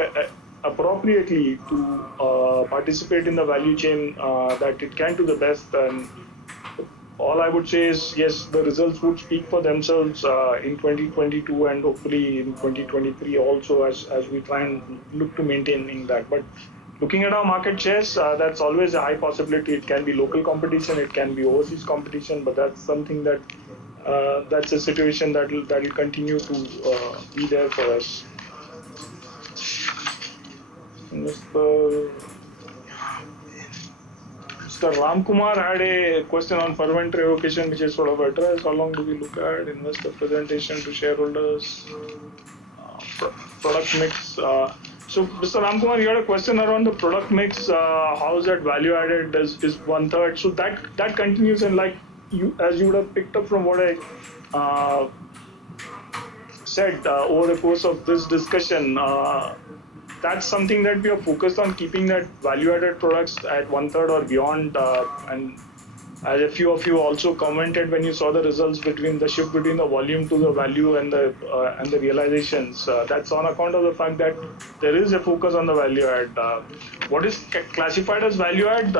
appropriately to participate in the value chain that it can to the best. And all I would say is, yes, the results would speak for themselves in 2022 and hopefully in 2023 also, as we try and look to maintaining that. But looking at our market shares, that's always a high possibility. It can be local competition, it can be overseas competition, but that's something that that's a situation that will continue to be there for us. Mr. Ramkumar had a question on fervent revocation, which is sort of addressed. How long do we look at? Investor presentation to shareholders, product mix. So, Mr. Ramkumar, you had a question around the product mix. How is that value added? Is 1/3? So that continues, and like you, as you would have picked up from what I said over the course of this discussion. That's something that we are focused on, keeping that value-added products at 1/3 or beyond. And as a few of you also commented when you saw the results between the shift between the volume to the value and the realizations, that's on account of the fact that there is a focus on the value add. What is classified as value add?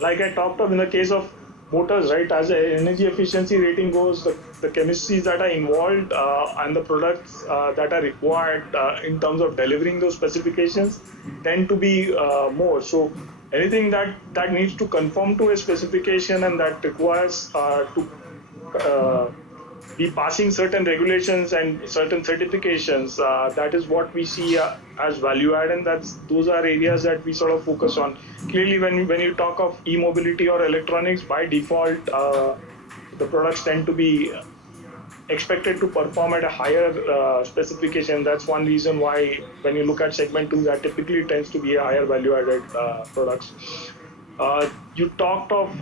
Like I talked of in the case of motors, right? As the energy efficiency rating goes, the chemistries that are involved and the products that are required in terms of delivering those specifications tend to be more. So anything that needs to conform to a specification and that requires to be passing certain regulations and certain certifications, that is what we see as value add, and those are areas that we sort of focus on. Clearly, when you talk of e-mobility or electronics, by default, the products tend to be expected to perform at a higher specification. That's one reason why when you look at segment 2, that typically tends to be a higher value added products. You talked of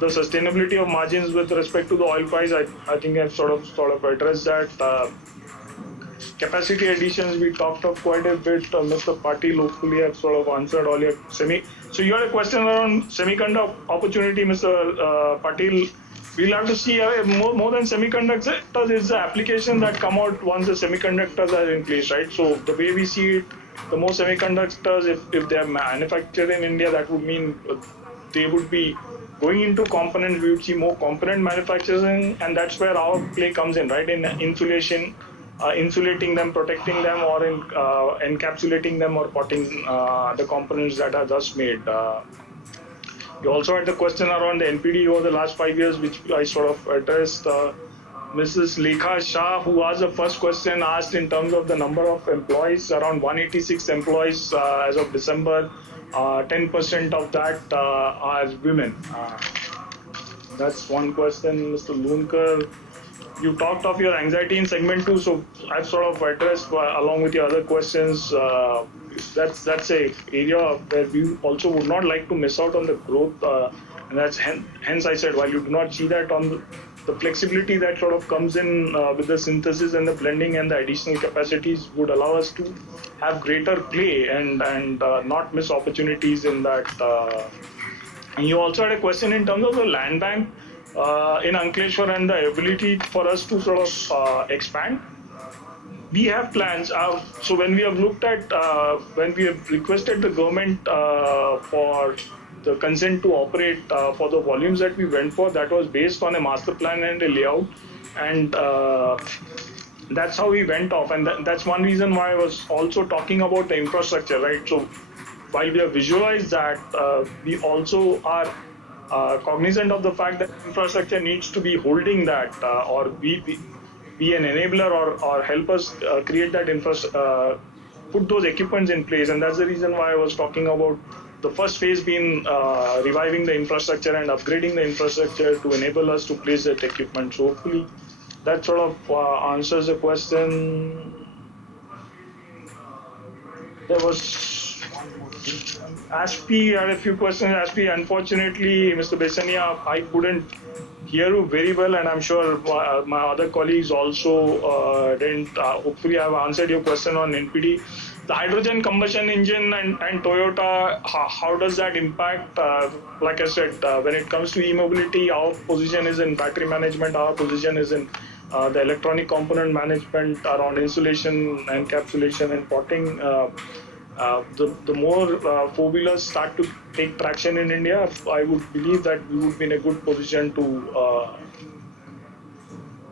the sustainability of margins with respect to the oil price. I think I've sort of addressed that. Capacity additions we talked of quite a bit. Mr. Patil hopefully have sort of answered all your So you had a question around semiconductor opportunity, Mr. Patil. We'll have to see more than semiconductors is the application that come out once the semiconductors are in place, right? So the way we see it, the more semiconductors, if they are manufactured in India, that would mean they would be going into components. We would see more component manufacturing, and that's where our play comes in, right? In insulation, insulating them, protecting them, or in encapsulating them or potting the components that are thus made. You also had the question around the NPD over the last 5 years, which I sort of addressed. Mrs. Lekha Shah, who was the first question asked in terms of the number of employees, around 186 employees as of December. 10% of that are women. That's one question. Mr. Lunkar, you talked of your anxiety in segment 2, so I've sort of addressed along with your other questions. That's a area where we also would not like to miss out on the growth, and that's hence I said, while you do not see that on the flexibility that sort of comes in with the synthesis and the blending and the additional capacities would allow us to have greater play and not miss opportunities in that. And you also had a question in terms of the land bank in Ankleshwar and the ability for us to sort of expand. We have plans. So when we have looked at, when we have requested the government for the consent to operate for the volumes that we went for, that was based on a master plan and a layout. And that's how we went off. And that's one reason why I was also talking about the infrastructure, right? So while we have visualized that, we also are cognizant of the fact that infrastructure needs to be holding that or be an enabler or help us create that put those equipments in place. And that's the reason why I was talking about the first phase being reviving the infrastructure and upgrading the infrastructure to enable us to place that equipment. So hopefully that sort of answers the question. There was one more thing. Ashpi had a few questions. Ashpi, unfortunately, Mr. Besania, I couldn't hear you very well, and I'm sure my other colleagues also didn't. Hopefully, I've answered your question on NPD. The hydrogen combustion engine and Toyota, how does that impact? Like I said, when it comes to e-mobility, our position is in battery management, our position is in the electronic component management around insulation, encapsulation, and potting. The more four-wheelers start to take traction in India, I would believe that we would be in a good position to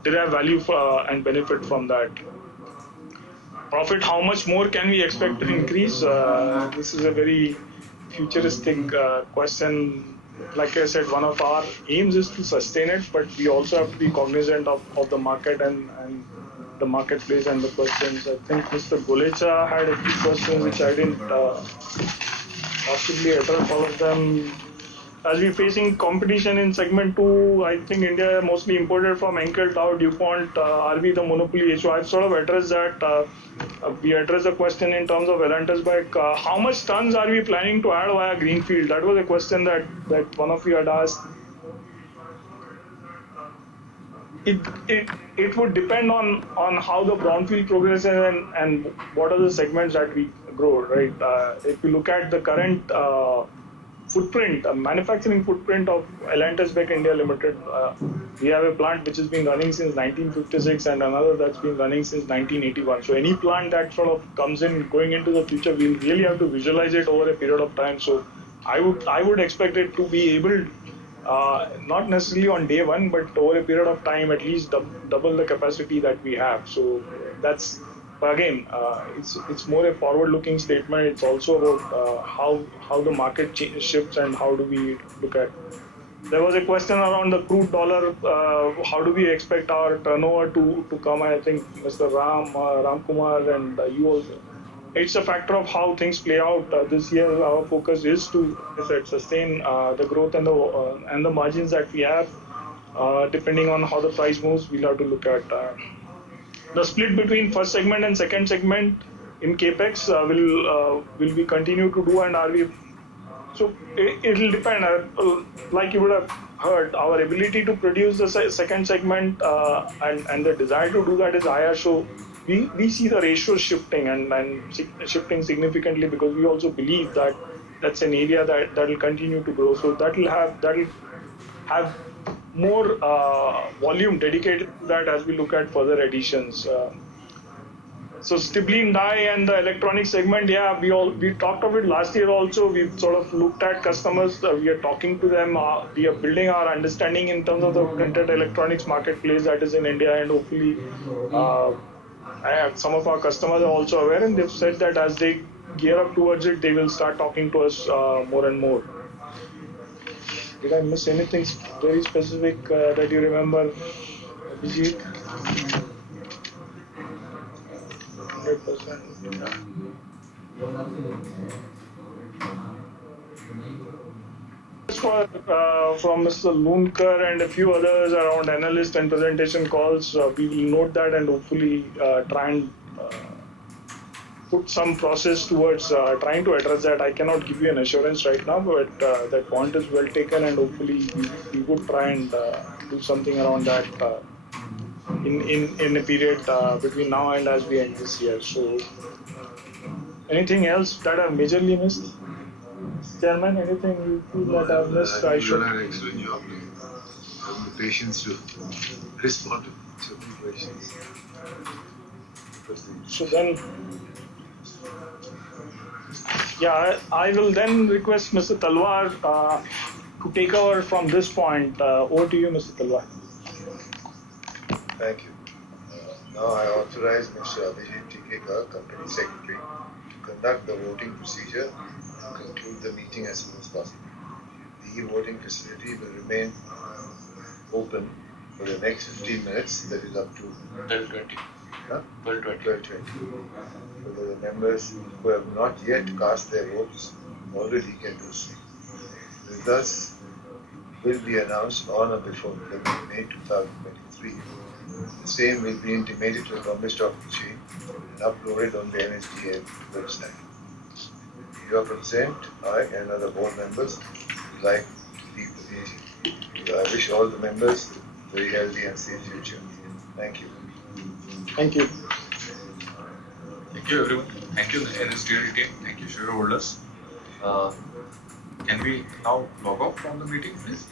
derive value and benefit from that. Profit, how much more can we expect to increase? This is a very futuristic question. Like I said, one of our aims is to sustain it, but we also have to be cognizant of the market and the marketplace and the questions. I think Mr. Golecha had a few questions which I didn't possibly address all of them. As we're facing competition in segment 2, I think India mostly imported from Henkel, Dow, DuPont. Are we the monopoly? So I've sort of addressed that. We addressed the question in terms of Elantas Beck. How much tons are we planning to add via Greenfield? That was a question that one of you had asked. It would depend on how the brownfield progresses and what are the segments that we grow, right? If you look at the current footprint, manufacturing footprint of Elantas Beck India Limited, we have a plant which has been running since 1956 and another that's been running since 1981. So any plant that sort of comes in going into the future, we'll really have to visualize it over a period of time. So I would expect it to be able, not necessarily on day one, but over a period of time, at least double the capacity that we have. So that's, again, it's more a forward-looking statement. It's also about how the market shifts and how do we look at. There was a question around the crude dollar. How do we expect our turnover to come? I think Mr. Ram Kumar and you also. It's a factor of how things play out. This year, our focus is to, as I said, sustain the growth and the margins that we have. Depending on how the price moves, we'll have to look at the split between first segment and second segment in capex. Will we continue to do, and are we? So it'll depend. Like you would have heard, our ability to produce the second segment and the desire to do that is higher. So we see the ratio shifting and shifting significantly because we also believe that that's an area that will continue to grow. So that'll have more volume dedicated to that as we look at further additions. So Stibline die and the electronic segment, yeah, we talked of it last year also. We've sort of looked at customers. We are talking to them. We are building our understanding in terms of the printed electronics marketplace that is in India, and hopefully some of our customers are also aware, and they've said that as they gear up towards it, they will start talking to us more and more. Did I miss anything very specific that you remember, Abhijit? 100%. From Mr. Loonker and a few others around analyst and presentation calls, we will note that and hopefully try and put some process towards trying to address that. I cannot give you an assurance right now, but that point is well taken, and hopefully we would try and do something around that in a period between now and as we end this year. So anything else that I've majorly missed? Chairman, anything you feel that I've missed? I should. You are excellent job. Have the patience to respond to certain questions. So then, yeah, I will then request Mr. Talwar to take over from this point. Over to you, Mr. Talwar. Thank you. Now I authorize Mr. Abhijit Tikekar, Company Secretary, to conduct the voting procedure and conclude the meeting as soon as possible. The e-voting facility will remain open for the next 15 minutes, that is up to 12:20. Huh? 12:20. For the members who have not yet cast their votes already can do so. Results will be announced on or before 11 May 2023. The same will be intimated to the Bombay Stock Exchange and uploaded on the NSDL website. You are present, I and other board members would like to lead the meeting. So I wish all the members a very healthy and safe future. Thank you. Thank you. Thank you, everyone. Thank you, NSDL team. Thank you, shareholders. Can we now log off from the meeting, please?